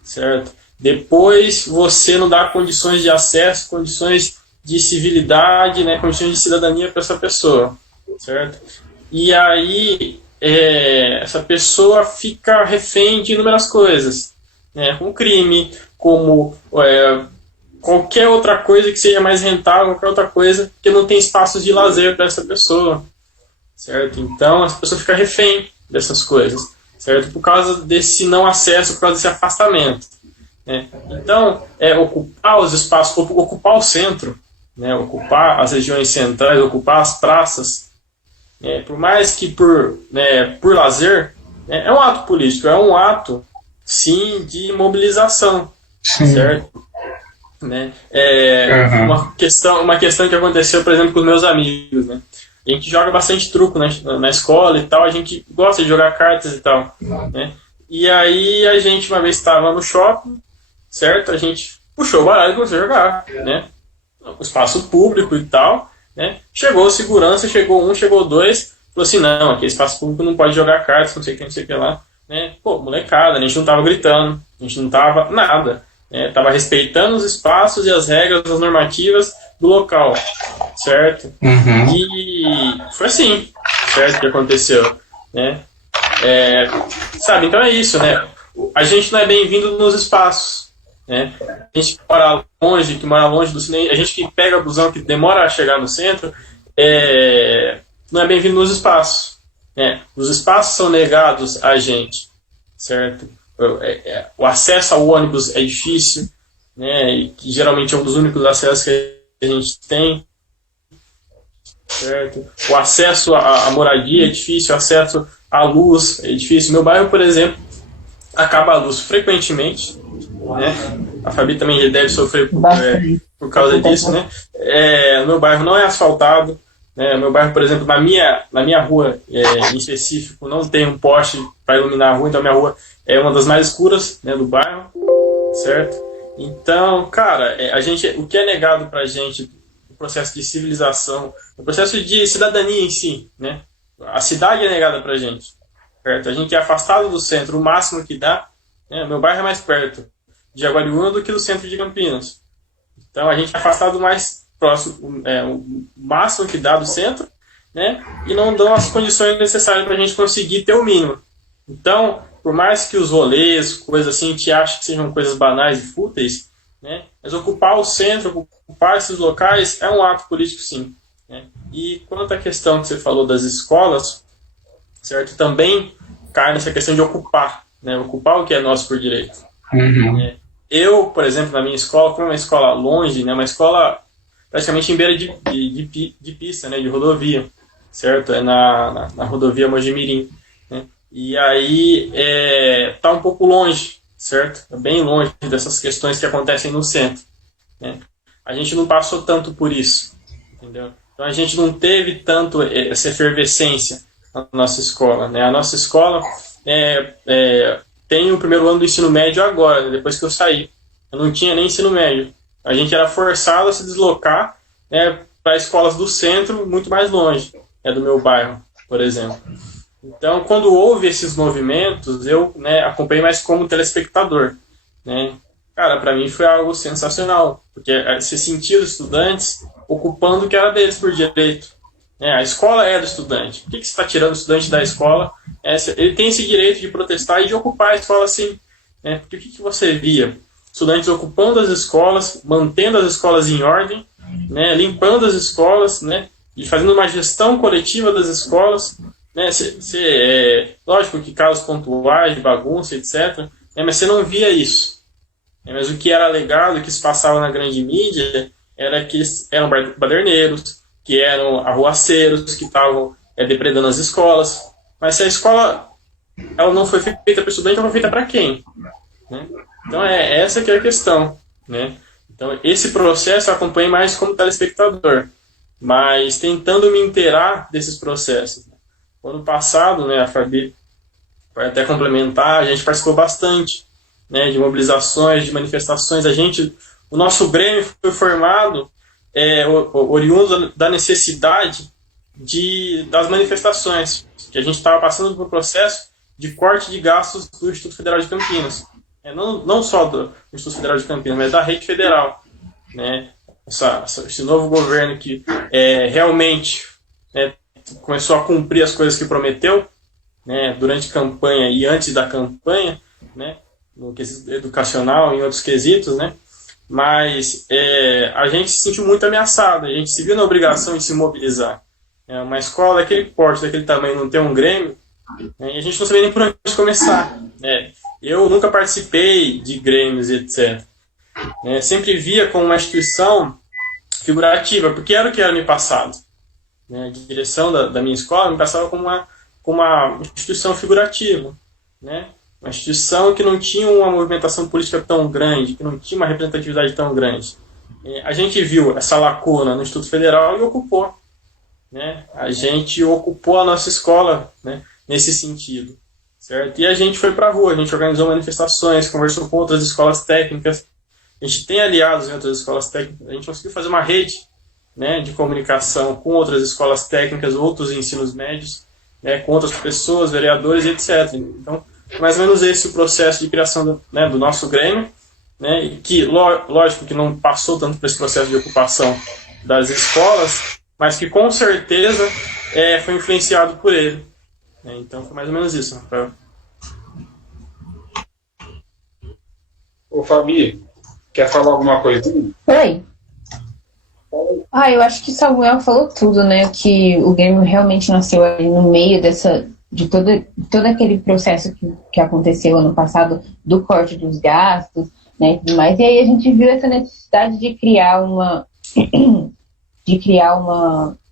certo? Depois você não dá condições de acesso, condições de civilidade, né, condições de cidadania para essa pessoa, certo? E aí essa pessoa fica refém de inúmeras coisas, né, como crime, como qualquer outra coisa que seja mais rentável, qualquer outra coisa que não tem espaços de lazer para essa pessoa, certo? Então essa pessoa fica refém dessas coisas, certo? Por causa desse não acesso, por causa desse afastamento, né? Então ocupar os espaços, ocupar o centro, né? Ocupar as regiões centrais, ocupar as praças, por mais que por lazer, é um ato político, é um ato sim de mobilização, certo? Né? Uma questão que aconteceu, por exemplo, com os meus amigos, né? A gente joga bastante truco, né, na escola e tal, a gente gosta de jogar cartas e tal, né? E aí a gente uma vez estava no shopping, certo? A gente puxou o baralho e começou a jogar, né? O espaço público e tal, né? Chegou segurança, chegou um, chegou dois, falou assim, não, aqui espaço público não pode jogar cartas, não sei o que lá, né? Pô, molecada, a gente não tava gritando, a gente não tava nada, né? Tava respeitando os espaços e as regras, as normativas do local, certo? Uhum. E foi assim, certo, que aconteceu, né? Sabe, então é isso, né? A gente não é bem-vindo nos espaços, né? A gente que mora longe do cinema, a gente que pega a busão que demora a chegar no centro, não é bem-vindo nos espaços, Os espaços são negados a gente, certo? O acesso ao ônibus é difícil, né? E que geralmente é um dos únicos acessos que a gente tem, certo? O acesso à moradia é difícil, o acesso à luz é difícil. Meu bairro, por exemplo, acaba a luz frequentemente, né? A Fabi também deve sofrer por causa disso, né? Meu bairro não é asfaltado, né? Meu bairro, por exemplo, na minha rua em específico, não tem um poste para iluminar a rua, então a minha rua é uma das mais escuras, né, do bairro, certo? Então, cara, o que é negado pra gente no processo de civilização, no processo de cidadania em si, né? A cidade é negada pra gente, certo? A gente é afastado do centro o máximo que dá, né? Meu bairro é mais perto de Jaguariúna do que do centro de Campinas. Então, a gente é afastado mais próximo, o máximo que dá do centro, né? E não dão as condições necessárias pra gente conseguir ter o mínimo. Então, por mais que os rolês, coisas assim, a gente ache que sejam coisas banais e fúteis, né? Mas ocupar o centro, ocupar esses locais é um ato político, sim, né? E quanto à questão que você falou das escolas, certo? Também cai nessa questão de ocupar, né? Ocupar o que é nosso por direito. Uhum. Eu, por exemplo, na minha escola, como é uma escola longe, né? Uma escola praticamente em beira de pista, né? De rodovia, certo? É na rodovia Mogi-mirim, né? E aí tá um pouco longe, certo? É bem longe dessas questões que acontecem no centro, né? A gente não passou tanto por isso, entendeu? Então a gente não teve tanto essa efervescência na nossa escola, né? A nossa escola tem o primeiro ano do ensino médio agora, né? Depois que eu saí. Eu não tinha nem ensino médio. A gente era forçado a se deslocar, né, para escolas do centro muito mais longe, do meu bairro, por exemplo. Então, quando houve esses movimentos, eu, né, acompanhei mais como telespectador, né? Cara, para mim foi algo sensacional, porque você sentia os estudantes ocupando o que era deles por direito. A escola é do estudante. Por que você está tirando o estudante da escola? Ele tem esse direito de protestar e de ocupar a escola, sim. Porque o que você via? Estudantes ocupando as escolas, mantendo as escolas em ordem, né, limpando as escolas, né, e fazendo uma gestão coletiva das escolas, né, lógico que casos pontuais de bagunça, etc., mas você não via isso. Mas o que era alegado, o que se passava na grande mídia, era que eles eram baderneiros, que eram arruaceiros, que estavam depredando as escolas. Mas se a escola ela não foi feita para o estudante, ela foi feita para quem? Né? Então essa que é a questão, né? Então esse processo eu acompanhei mais como telespectador, mas tentando me inteirar desses processos. O ano passado, né, a Fabi vai até complementar, a gente participou bastante, né, de mobilizações, de manifestações. O nosso Grêmio foi formado oriundo da necessidade das manifestações, que a gente estava passando por um processo de corte de gastos do Instituto Federal de Campinas. Não só do Instituto Federal de Campinas, mas da rede federal, né? Esse novo governo que realmente começou a cumprir as coisas que prometeu, né, durante a campanha e antes da campanha, né, no quesito educacional e em outros quesitos, né? Mas a gente se sentiu muito ameaçado, a gente se viu na obrigação de se mobilizar. Uma escola daquele porte, daquele tamanho, não ter um Grêmio, né, e a gente não sabia nem por onde começar. Eu nunca participei de grêmios, etc. Sempre via como uma instituição figurativa, porque era o que era me passado. A direção da minha escola me passava como uma instituição figurativa, né? Uma instituição que não tinha uma movimentação política tão grande, que não tinha uma representatividade tão grande. A gente viu essa lacuna no Instituto Federal e ocupou. Né? A gente ocupou a nossa escola, né, nesse sentido. Certo? E a gente foi para a rua, a gente organizou manifestações, conversou com outras escolas técnicas, a gente tem aliados em outras escolas técnicas, a gente conseguiu fazer uma rede, né, de comunicação com outras escolas técnicas, outros ensinos médios, né, com outras pessoas, vereadores, etc. Então, mais ou menos esse o processo de criação do nosso Grêmio, né, e que, lógico que não passou tanto por esse processo de ocupação das escolas, mas que com certeza foi influenciado por ele. Então foi mais ou menos isso, Rafael. Ô Fabi, quer falar alguma coisinha? Oi. Eu acho que o Samuel falou tudo, né? Que o Grêmio realmente nasceu ali no meio de todo aquele processo que aconteceu ano passado do corte dos gastos, né? E tudo mais. E aí a gente viu essa necessidade de criar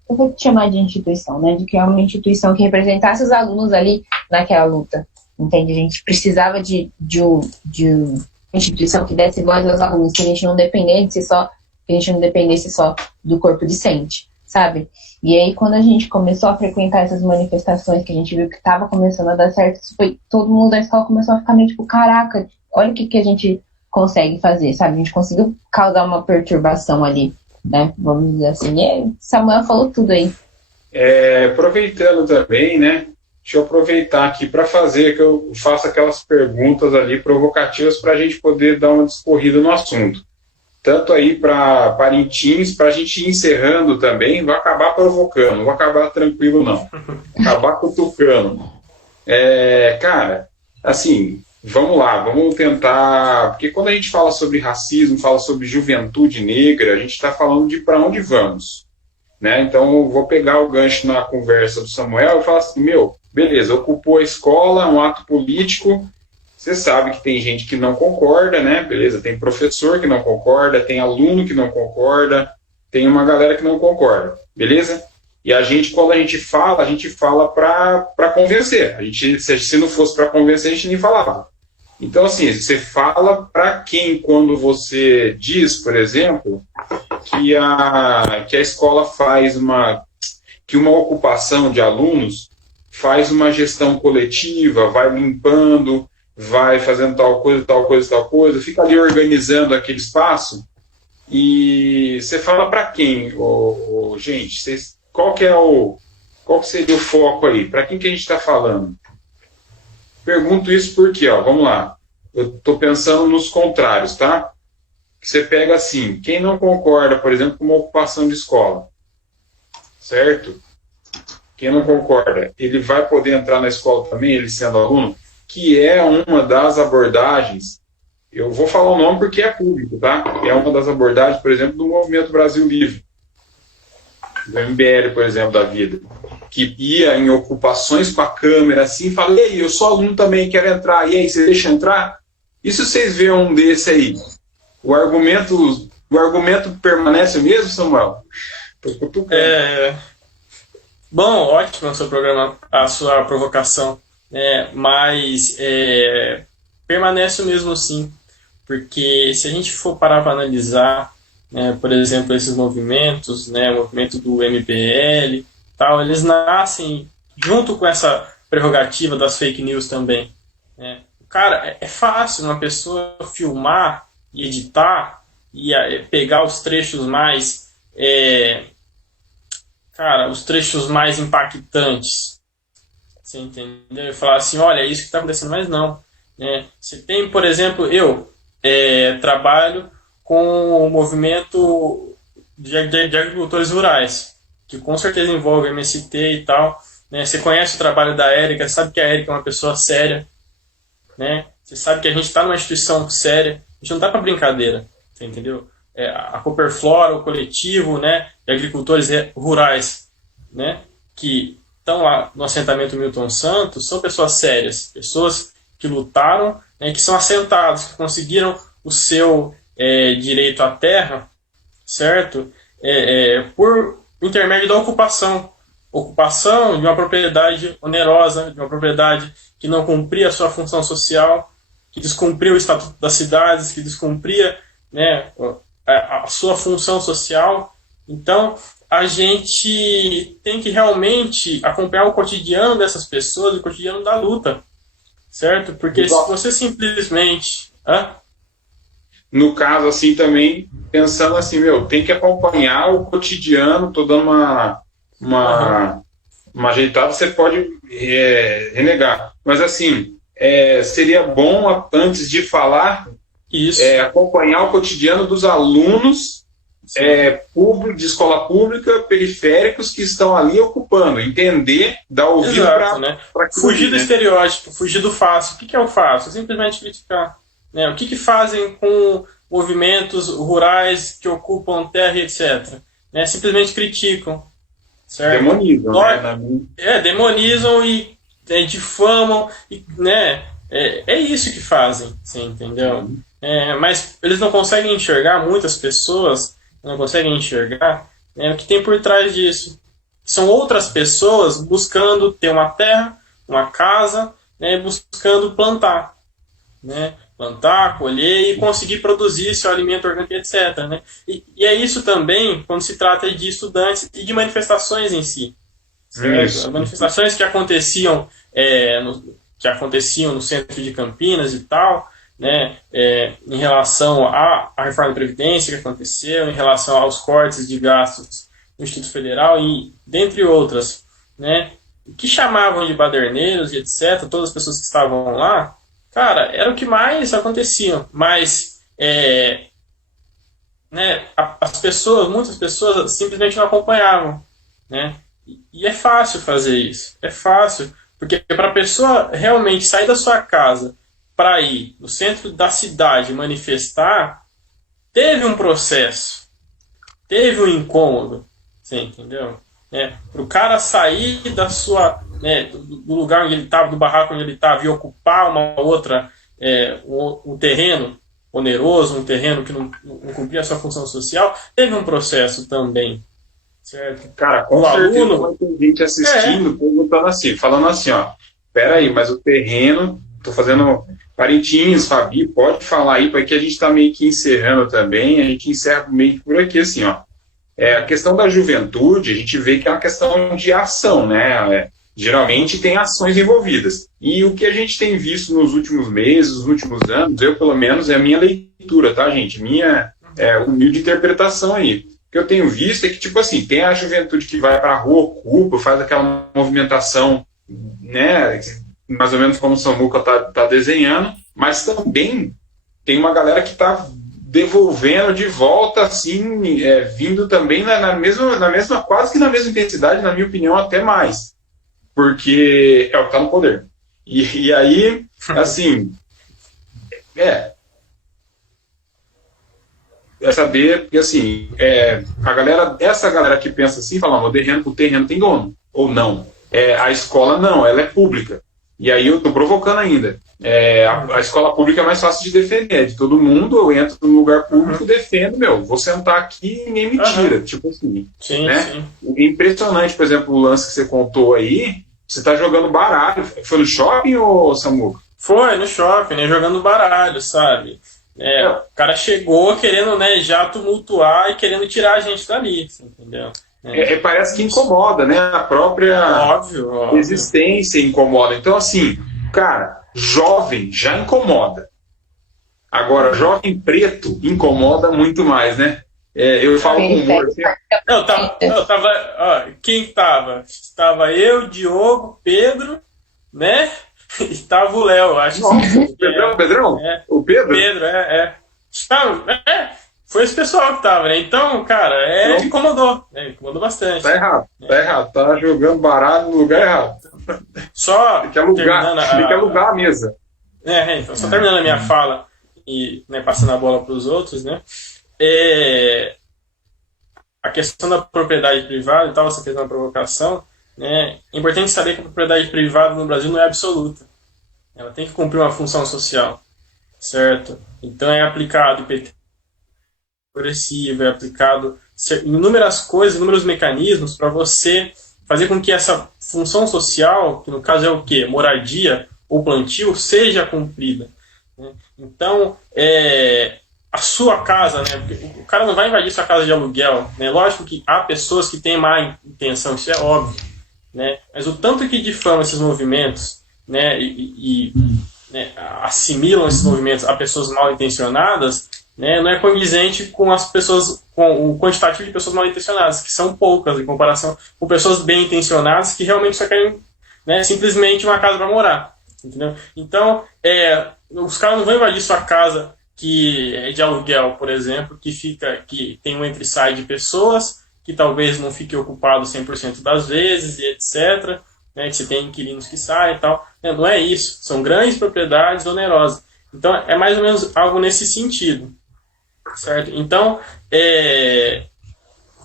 eu vou chamar de instituição, né? De criar uma instituição que representasse os alunos ali naquela luta. Entende? A gente precisava de uma instituição que desse voz aos alunos, que a gente não dependesse só do corpo docente, sabe? E aí, quando a gente começou a frequentar essas manifestações, que a gente viu que estava começando a dar certo, todo mundo da escola começou a ficar meio tipo, caraca, olha o que a gente consegue fazer, sabe? A gente conseguiu causar uma perturbação ali, né? Vamos dizer assim. E aí, Samuel falou tudo aí. Aproveitando também, né? Deixa eu aproveitar aqui para fazer que eu faça aquelas perguntas ali provocativas para a gente poder dar uma discorrida no assunto. Tanto aí para Parintins, para a gente ir encerrando também, vai acabar provocando, não vai acabar tranquilo não, acabar cutucando. Cara, assim, vamos lá, vamos tentar, porque quando a gente fala sobre racismo, fala sobre juventude negra, a gente está falando de para onde vamos, né? Então eu vou pegar o gancho na conversa do Samuel e falar assim, beleza, ocupou a escola, um ato político. Você sabe que tem gente que não concorda, né? Beleza, tem professor que não concorda, tem aluno que não concorda, tem uma galera que não concorda, beleza? E a gente, quando a gente fala para convencer. A gente, se não fosse para convencer, a gente nem falava. Então, assim, você fala para quem quando você diz, por exemplo, que a escola que uma ocupação de alunos faz uma gestão coletiva, vai limpando, vai fazendo tal coisa, fica ali organizando aquele espaço, e você fala para quem, gente, qual que seria o foco aí? Para quem que a gente está falando? Pergunto isso porque, vamos lá, eu estou pensando nos contrários, tá? Você pega assim, quem não concorda, por exemplo, com uma ocupação de escola, certo? Quem não concorda, ele vai poder entrar na escola também, ele sendo aluno, que é uma das abordagens, eu vou falar o nome porque é público, tá? É uma das abordagens, por exemplo, do Movimento Brasil Livre, do MBL, por exemplo, da vida, que ia em ocupações com a câmera assim, e fala, e aí, eu sou aluno também, quero entrar, e aí, você deixa entrar? E se vocês verem um desse aí? O argumento permanece o mesmo, Samuel? Tô cutucando. Bom, ótimo a sua provocação. Mas permanece o mesmo sim, porque se a gente for parar para analisar, por exemplo, esses movimentos, o movimento do MBL, tal, eles nascem junto com essa prerrogativa das fake news também. Cara, é fácil uma pessoa filmar e editar e pegar os trechos mais os trechos mais impactantes. Você entendeu? E falar assim, olha, é isso que está acontecendo, mas não. Você tem, por exemplo, eu trabalho com o movimento de agricultores rurais, que com certeza envolve MST e tal. Você conhece o trabalho da Érica, sabe que a Érica é uma pessoa séria. Você sabe que a gente está numa instituição séria, a gente não está para brincadeira, você entendeu? A Cooperflora, o coletivo de agricultores rurais, que estão lá no assentamento Milton Santos, são pessoas sérias, pessoas que lutaram, que são assentados, que conseguiram o seu direito à terra, certo? Por intermédio da ocupação de uma propriedade onerosa, de uma propriedade que não cumpria a sua função social, que descumpria o Estatuto das Cidades, que descumpria a sua função social. Então, a gente tem que realmente acompanhar o cotidiano dessas pessoas, o cotidiano da luta, certo? Porque se você simplesmente... No caso, assim, também, pensando assim, tem que acompanhar o cotidiano, estou dando uma ajeitada, você pode renegar. Mas, assim, seria bom, antes de falar, acompanhar o cotidiano dos alunos de escola pública, periféricos, que estão ali ocupando, entender, dar ouvido para fugir do estereótipo, fugir do fácil. O que é o fácil? Simplesmente criticar. O que fazem com movimentos rurais que ocupam terra e etc. né, simplesmente criticam. Certo? Demonizam, né? Demonizam e difamam, e, né? É isso que fazem, você entendeu? Mas eles não conseguem enxergar, muitas pessoas não conseguem enxergar, o que tem por trás disso. São outras pessoas buscando ter uma terra, uma casa, né, buscando plantar. Né? Plantar, colher e conseguir produzir seu alimento orgânico, etc. Né? E é isso também quando se trata de estudantes e de manifestações em si. Certo? Manifestações que aconteciam no centro de Campinas e tal, né, em relação à reforma da Previdência que aconteceu, em relação aos cortes de gastos do Instituto Federal e dentre outras, né, que chamavam de baderneiros e etc., todas as pessoas que estavam lá, cara, era o que mais acontecia, mas né, muitas pessoas simplesmente não acompanhavam, né, e é fácil fazer isso, é fácil, porque para a pessoa realmente sair da sua casa para ir no centro da cidade manifestar, teve um processo, teve um incômodo, você entendeu? Para o cara sair da sua, do lugar onde ele estava, do barraco onde ele estava, e ocupar uma outra, um terreno oneroso, um terreno que não cumpria a sua função social, teve um processo também. Certo? Cara, com certeza vai ter gente assistindo, perguntando assim, falando assim, ó, peraí, mas o terreno, tô fazendo Parintins, Fabi, pode falar aí, porque a gente tá meio que encerrando também, a gente encerra meio que por aqui, assim, ó. A questão da juventude, a gente vê que é uma questão de ação, né? Geralmente tem ações envolvidas. E o que a gente tem visto nos últimos meses, nos últimos anos, eu pelo menos, é a minha leitura, tá, gente? Minha humilde interpretação aí. O que eu tenho visto é que, tipo assim, tem a juventude que vai para a rua, ocupa, faz aquela movimentação, né, mais ou menos como o Samuca tá desenhando, mas também tem uma galera que está devolvendo de volta, assim, vindo também na mesma, quase que na mesma intensidade, na minha opinião, até mais. Porque é o que está no poder. E aí, assim, saber, porque assim, essa galera que pensa assim, fala, o terreno tem dono, ou não. A escola não, ela é pública. E aí eu estou provocando ainda. A escola pública é mais fácil de defender, de todo mundo, eu entro num lugar público, defendo, vou sentar aqui e ninguém me tira. Tipo assim, sim, né? Sim. Impressionante, por exemplo, o lance que você contou aí, você está jogando baralho. Foi no shopping, ou Samuca? Foi no shopping, né, jogando baralho, sabe? O cara chegou querendo, né, já tumultuar e querendo tirar a gente dali, entendeu? Parece que incomoda, né? A própria óbvio. existência incomoda. Então, assim, cara, jovem já incomoda. Agora, jovem preto incomoda muito mais, né? Eu falo com humor. Assim, eu tava. Quem tava? Estava eu, Diogo, Pedro, né? E tava o Léo, acho que. Pedrão? O Pedro? Pedro, foi esse pessoal que tava, né? Então, cara, incomodou. Incomodou bastante. Tá errado. Tá jogando baralho no lugar errado. Só tem que alugar a mesa. Então, só terminando a minha fala e, né, passando a bola para os outros, né? A questão da propriedade privada e tal, essa questão da provocação, né? É importante saber que a propriedade privada no Brasil não é absoluta. Ela tem que cumprir uma função social, certo? Então é aplicado IPT progressivo, é aplicado inúmeras coisas, inúmeros mecanismos para você fazer com que essa função social, que no caso é o quê? Moradia ou plantio, seja cumprida. Né? Então, a sua casa, né? O cara não vai invadir sua casa de aluguel, né? Lógico que há pessoas que têm má intenção, isso é óbvio, né? Mas o tanto que difama esses movimentos, né? Né, assimilam esses movimentos a pessoas mal intencionadas, né? Não é condizente com com o quantitativo de pessoas mal intencionadas, que são poucas em comparação com pessoas bem intencionadas que realmente só querem, né, simplesmente uma casa para morar, entendeu? Então, os caras não vão invadir sua casa que é de aluguel, por exemplo, que tem um entre-sai de pessoas, que talvez não fique ocupado 100% das vezes, e etc., né, que você tem inquilinos que saem e tal. Não é isso. São grandes propriedades onerosas. Então, é mais ou menos algo nesse sentido. Certo? Então,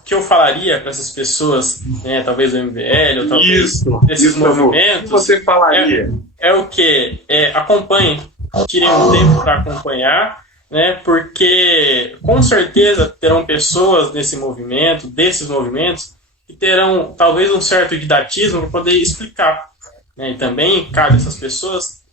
que eu falaria para essas pessoas, né, talvez do MBL, ou talvez desses movimentos, o que você falaria? É o que? Acompanhem, tirem um tempo para acompanhar, né, porque com certeza terão pessoas desses movimentos, que terão talvez um certo didatismo para poder explicar. Né, e também cabe a essas pessoas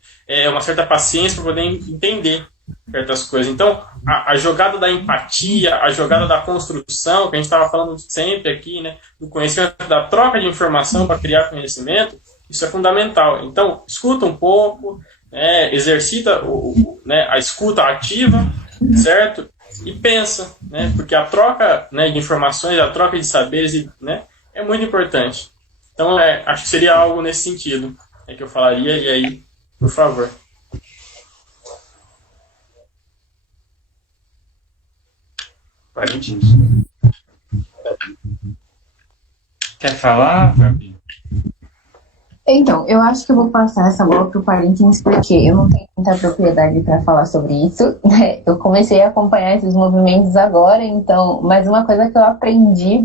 uma certa paciência para poder entender certas coisas. Então, a jogada da empatia, a jogada da construção, que a gente estava falando sempre aqui, né, do conhecimento, da troca de informação para criar conhecimento, isso é fundamental. Então, escuta um pouco, exercita a escuta ativa, certo? E pensa, né, porque a troca, né, de informações, a troca de saberes, né, é muito importante. Então, acho que seria algo nesse sentido que eu falaria, e aí, por favor. Parintins. Quer falar, Fabi? Então, eu acho que eu vou passar essa bola pro Parintins, porque eu não tenho muita propriedade para falar sobre isso, né? Eu comecei a acompanhar esses movimentos agora, então, mas uma coisa que eu aprendi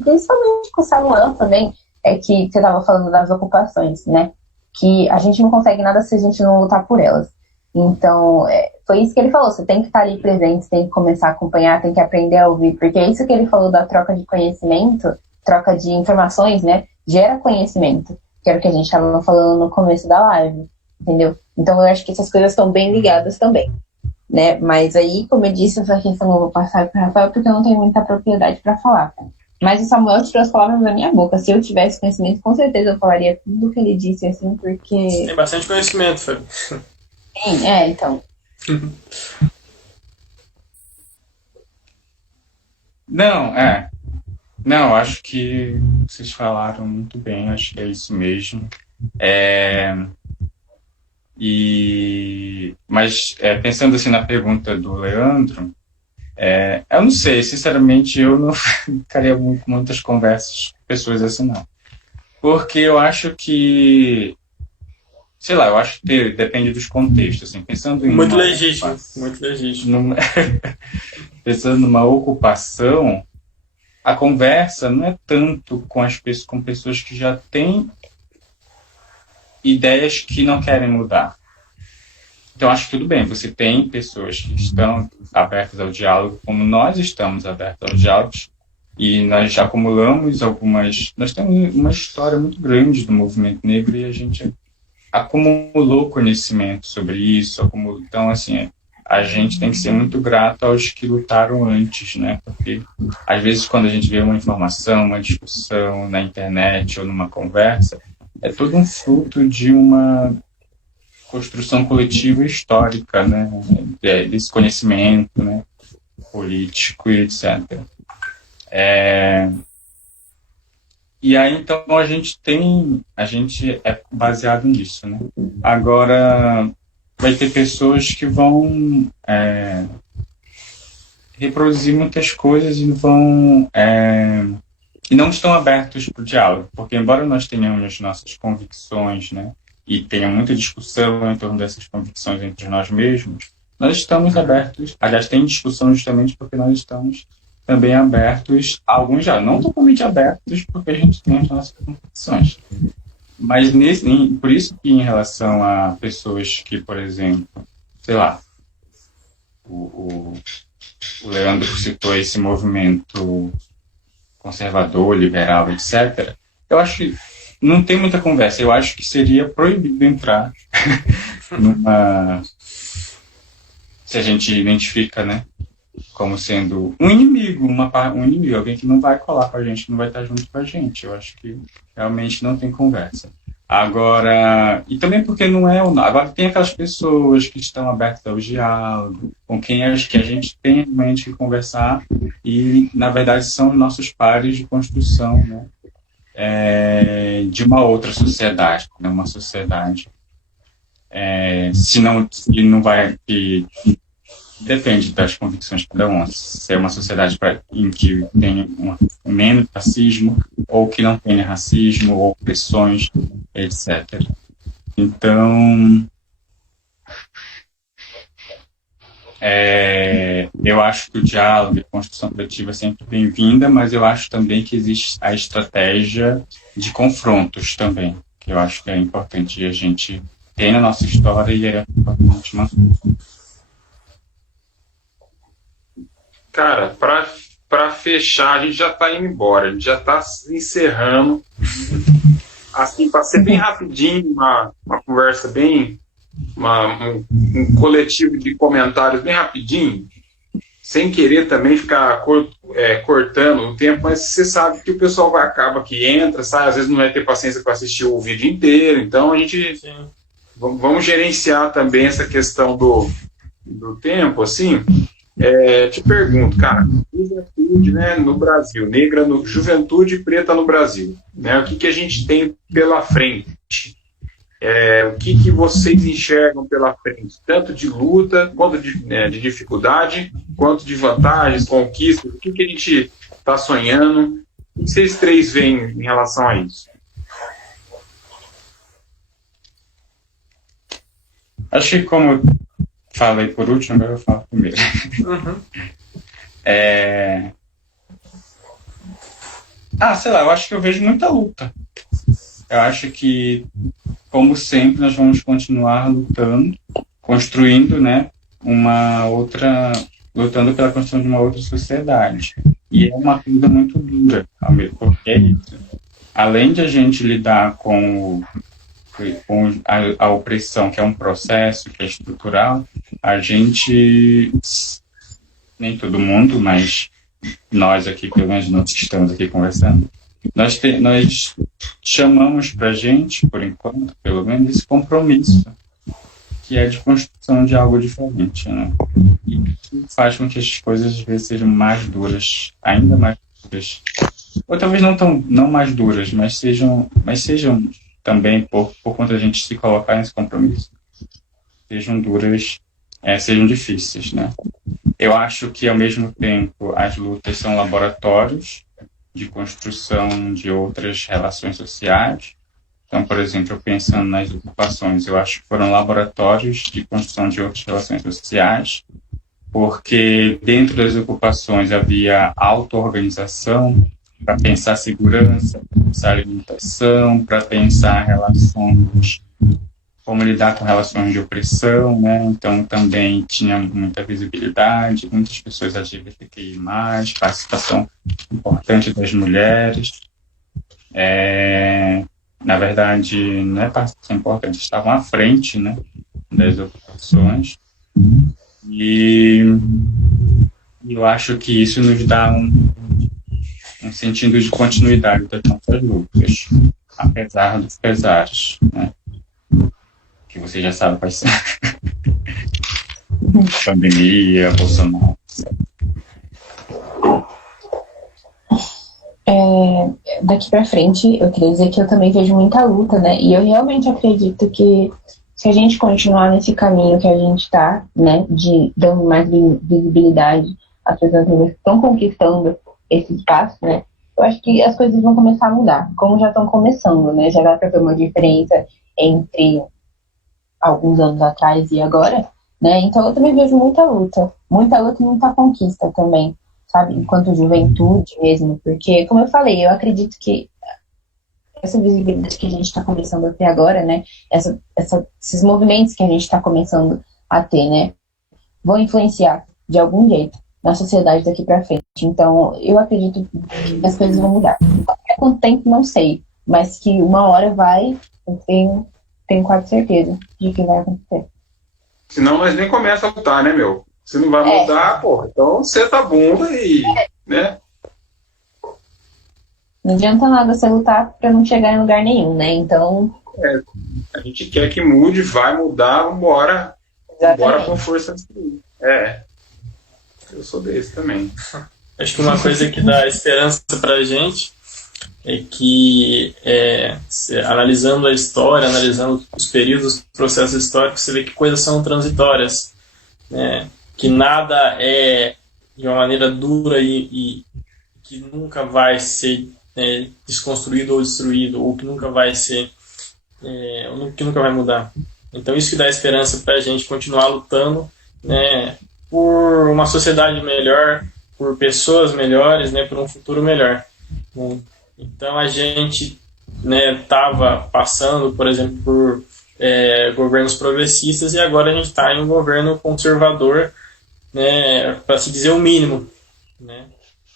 principalmente com o Samuel também, é que você estava falando das ocupações, né? Que a gente não consegue nada se a gente não lutar por elas. Então, foi isso que ele falou, você tem que estar ali presente, você tem que começar a acompanhar, tem que aprender a ouvir, porque é isso que ele falou da troca de conhecimento, troca de informações, né? Gera conhecimento, que era o que a gente estava falando no começo da live, entendeu? Então, eu acho que essas coisas estão bem ligadas também, né? Mas aí, como eu disse, essa questão eu vou passar para o Rafael, porque eu não tenho muita propriedade para falar, tá? Mas o Samuel tirou as palavras da minha boca. Se eu tivesse conhecimento, com certeza eu falaria tudo o que ele disse, assim, porque... Tem bastante conhecimento, Fábio. Sim, então. Não, acho que vocês falaram muito bem, acho que é isso mesmo. Mas pensando assim na pergunta do Leandro, eu não sei, sinceramente, eu não ficaria muitas conversas com pessoas assim, não. Porque eu acho que, sei lá, eu acho que depende dos contextos, assim, pensando em... Muito legítimo. Pensando numa ocupação, a conversa não é tanto com pessoas que já têm ideias que não querem mudar. Então, acho que tudo bem, você tem pessoas que estão abertas ao diálogo, como nós estamos abertos ao diálogo, e nós já acumulamos nós temos uma história muito grande do movimento negro e a gente acumulou conhecimento sobre isso, então, assim, a gente tem que ser muito grato aos que lutaram antes, né? Porque, às vezes, quando a gente vê uma informação, uma discussão na internet ou numa conversa, é todo um fruto de uma construção coletiva histórica, né? Desse conhecimento, né? Político e etc. E aí, então, a gente é baseado nisso, né? Agora, vai ter pessoas que vão reproduzir muitas coisas e não estão abertos para o diálogo, porque embora nós tenhamos nossas convicções, né, e tenha muita discussão em torno dessas convicções entre nós mesmos, nós estamos abertos, aliás, tem discussão justamente porque nós estamos também abertos, alguns já não totalmente abertos, porque a gente tem as nossas convicções. Mas por isso que em relação a pessoas que, por exemplo, sei lá, o Leandro citou esse movimento conservador, liberal, etc., eu acho que não tem muita conversa. Eu acho que seria proibido entrar se a gente identifica, né, como sendo um inimigo, alguém que não vai colar com a gente, não vai estar junto com a gente. Eu acho que realmente não tem conversa. Agora, e também porque não é... Agora tem aquelas pessoas que estão abertas ao diálogo, com quem acho que a gente tem realmente que conversar e, na verdade, são nossos pares de construção, né? De uma outra sociedade, né? Uma sociedade se não vai... Depende das convicções de cada um. Se é uma sociedade em que tem menos racismo, ou que não tenha racismo, ou opressões, etc. Então, Eu acho que o diálogo e a construção coletiva é sempre bem-vinda, mas eu acho também que existe a estratégia de confrontos também, que eu acho que é importante a gente ter na nossa história e é importante manter. Cara, para fechar, a gente já está indo embora, a gente já está encerrando. Assim, para ser bem rapidinho, uma conversa bem. Um coletivo de comentários bem rapidinho, sem querer também ficar cortando o tempo, mas você sabe que o pessoal acaba que entra, sai, às vezes não vai ter paciência para assistir o vídeo inteiro, então a gente vamos gerenciar também essa questão do tempo, assim. Te pergunto, cara, juventude, né, no Brasil, juventude preta no Brasil, né, o que a gente tem pela frente? O que vocês enxergam pela frente, tanto de luta, quanto de dificuldade, quanto de vantagens, conquistas, o que a gente está sonhando? O que vocês três veem em relação a isso? Acho que como eu falei por último, agora eu falo primeiro. Uhum. Sei lá, eu acho que eu vejo muita luta. Eu acho que, como sempre, nós vamos continuar lutando, construindo, né, lutando pela construção de uma outra sociedade. E é uma coisa muito dura, porque além de a gente lidar com a opressão, que é um processo, que é estrutural, a gente, nem todo mundo, mas nós aqui, pelo menos nós que estamos aqui conversando, nós chamamos para a gente, por enquanto, pelo menos, esse compromisso, que é de construção de algo diferente, né? E que faz com que as coisas, às vezes, sejam mais duras, ainda mais duras. Ou talvez não mais duras, mas sejam também, por conta da gente se colocar nesse compromisso, sejam duras, sejam difíceis, né? Eu acho que, ao mesmo tempo, as lutas são laboratórios de construção de outras relações sociais. Então, por exemplo, pensando nas ocupações, eu acho que foram laboratórios de construção de outras relações sociais, porque dentro das ocupações havia auto-organização para pensar segurança, para pensar alimentação, para pensar relações, como lidar com relações de opressão, né? Então também tinha muita visibilidade, muitas pessoas LGBTQI+, participação importante das mulheres. Na verdade, não é participação importante, estavam à frente, né, das ocupações. E eu acho que isso nos dá um sentido de continuidade das nossas lutas, apesar dos pesares, né? Que você já sabe quais são. Pandemia, Bolsonaro, etc. Daqui para frente, eu queria dizer que eu também vejo muita luta, né? E eu realmente acredito que se a gente continuar nesse caminho que a gente está, né, de dando mais visibilidade às pessoas que estão conquistando esse espaço, né, eu acho que as coisas vão começar a mudar, como já estão começando, né? Já dá para ter uma diferença entre alguns anos atrás e agora, né? Então eu também vejo muita luta e muita conquista também, sabe? Enquanto juventude mesmo, porque, como eu falei, eu acredito que essa visibilidade que a gente está começando a ter agora, né? Esses movimentos que a gente está começando a ter, né? Vão influenciar de algum jeito na sociedade daqui para frente. Então, eu acredito que as coisas vão mudar. Quanto tempo, não sei, mas que uma hora vai, eu tenho quase certeza de que vai acontecer. Senão nós nem começa a lutar, né, meu? Se não vai mudar, porra, então senta a bunda e, né? Não adianta nada você lutar para não chegar em lugar nenhum, né? Então... a gente quer que mude, vai mudar, vambora. Vambora com força. Eu sou desse também. Acho que uma coisa que dá esperança pra gente é que, analisando a história, analisando os períodos, os processos históricos, você vê que coisas são transitórias, né? Que nada é de uma maneira dura e que nunca vai ser desconstruído ou destruído, ou que nunca vai ser, que nunca vai mudar. Então isso que dá esperança para a gente continuar lutando, né, por uma sociedade melhor, por pessoas melhores, né, por um futuro melhor. Né? Então a gente estava passando, por exemplo, por governos progressistas e agora a gente está em um governo conservador, né, para se dizer o mínimo, né,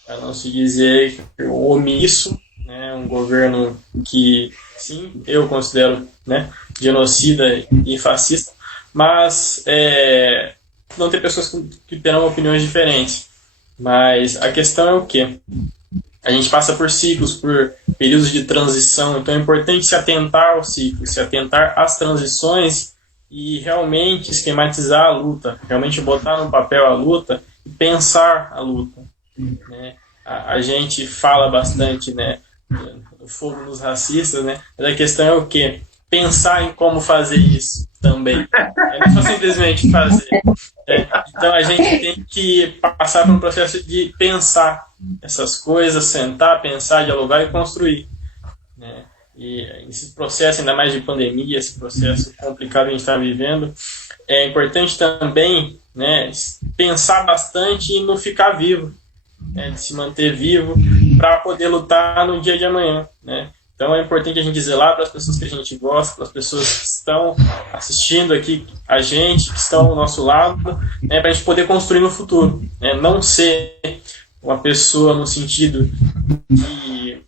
para não se dizer omisso, né, um governo que, sim, eu considero, né, genocida e fascista, mas não tem pessoas que terão opiniões diferentes. Mas a questão é o quê? A gente passa por ciclos, por períodos de transição, então é importante se atentar aos ciclos, se atentar às transições e realmente esquematizar a luta, realmente botar no papel a luta e pensar a luta. Né? A gente fala bastante, né, do fogo nos racistas, né? Mas a questão é o quê? Pensar em como fazer isso também. Não é só simplesmente fazer. Então a gente tem que passar por um processo de pensar essas coisas, sentar, pensar, dialogar e construir. Né? E esse processo, ainda mais de pandemia, esse processo complicado que a gente está vivendo, é importante também, né, pensar bastante e não ficar vivo, né, de se manter vivo para poder lutar no dia de amanhã. Né? Então é importante a gente zelar para as pessoas que a gente gosta, para as pessoas que estão assistindo aqui a gente, que estão ao nosso lado, né, para a gente poder construir no futuro. Né? Não ser uma pessoa no sentido de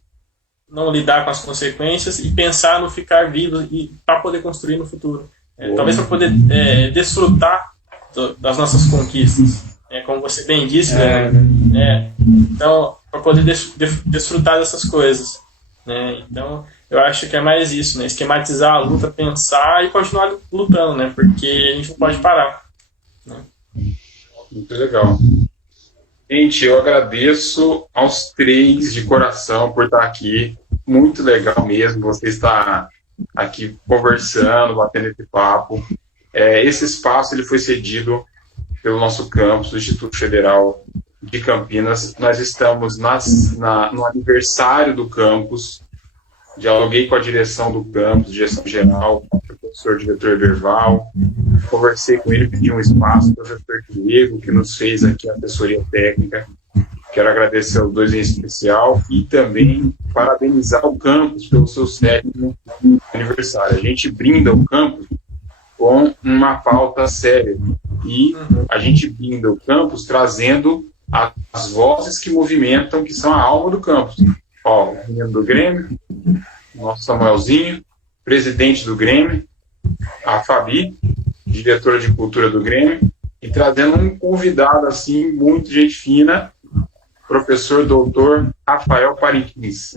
não lidar com as consequências e pensar no ficar vivo e para poder construir no futuro. Talvez para poder desfrutar das nossas conquistas. Como você bem disse, né? Então, para poder desfrutar dessas coisas. Né? Então, eu acho que é mais isso, né? Esquematizar a luta, pensar e continuar lutando, né? Porque a gente não pode parar. Né? Muito legal. Gente, eu agradeço aos três de coração por estar aqui. Muito legal mesmo você estar aqui conversando, batendo esse papo. Esse espaço ele foi cedido pelo nosso campus, do Instituto Federal de Campinas. Nós estamos no aniversário do campus. Dialoguei com a direção do campus, direção geral, com o professor diretor Everval. Conversei com ele, pedi um espaço, o professor Diego, que nos fez aqui a assessoria técnica. Quero agradecer aos dois em especial e também parabenizar o campus pelo seu 7º aniversário. A gente brinda o campus com uma pauta séria e a gente brinda o campus trazendo as vozes que movimentam, que são a alma do campus. Ó, o menino do Grêmio, nosso Samuelzinho, presidente do Grêmio, a Fabi, diretora de cultura do Grêmio, e trazendo um convidado assim, muito gente fina, professor doutor Rafael Parinquins.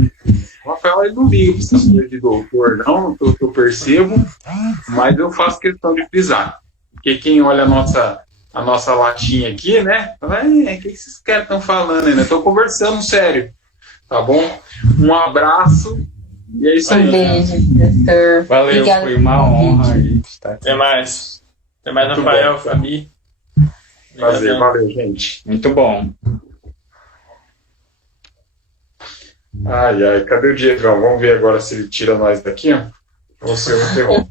O Rafael ele não liga para essa coisa de doutor, não, que eu percebo, mas eu faço questão de frisar. Porque quem olha a nossa latinha aqui, né? Fala, o que esses caras estão falando aí, né? Estou conversando sério. Tá bom? Um abraço e é isso aí. Um beijo, professor. Valeu, Obrigada foi uma honra estar aqui. Até mais. Até mais, muito Rafael, bom, Fabi. Prazer, valeu, gente. Muito bom. Ai, cadê o Diegão? Vamos ver agora se ele tira nós daqui. Você interrompe.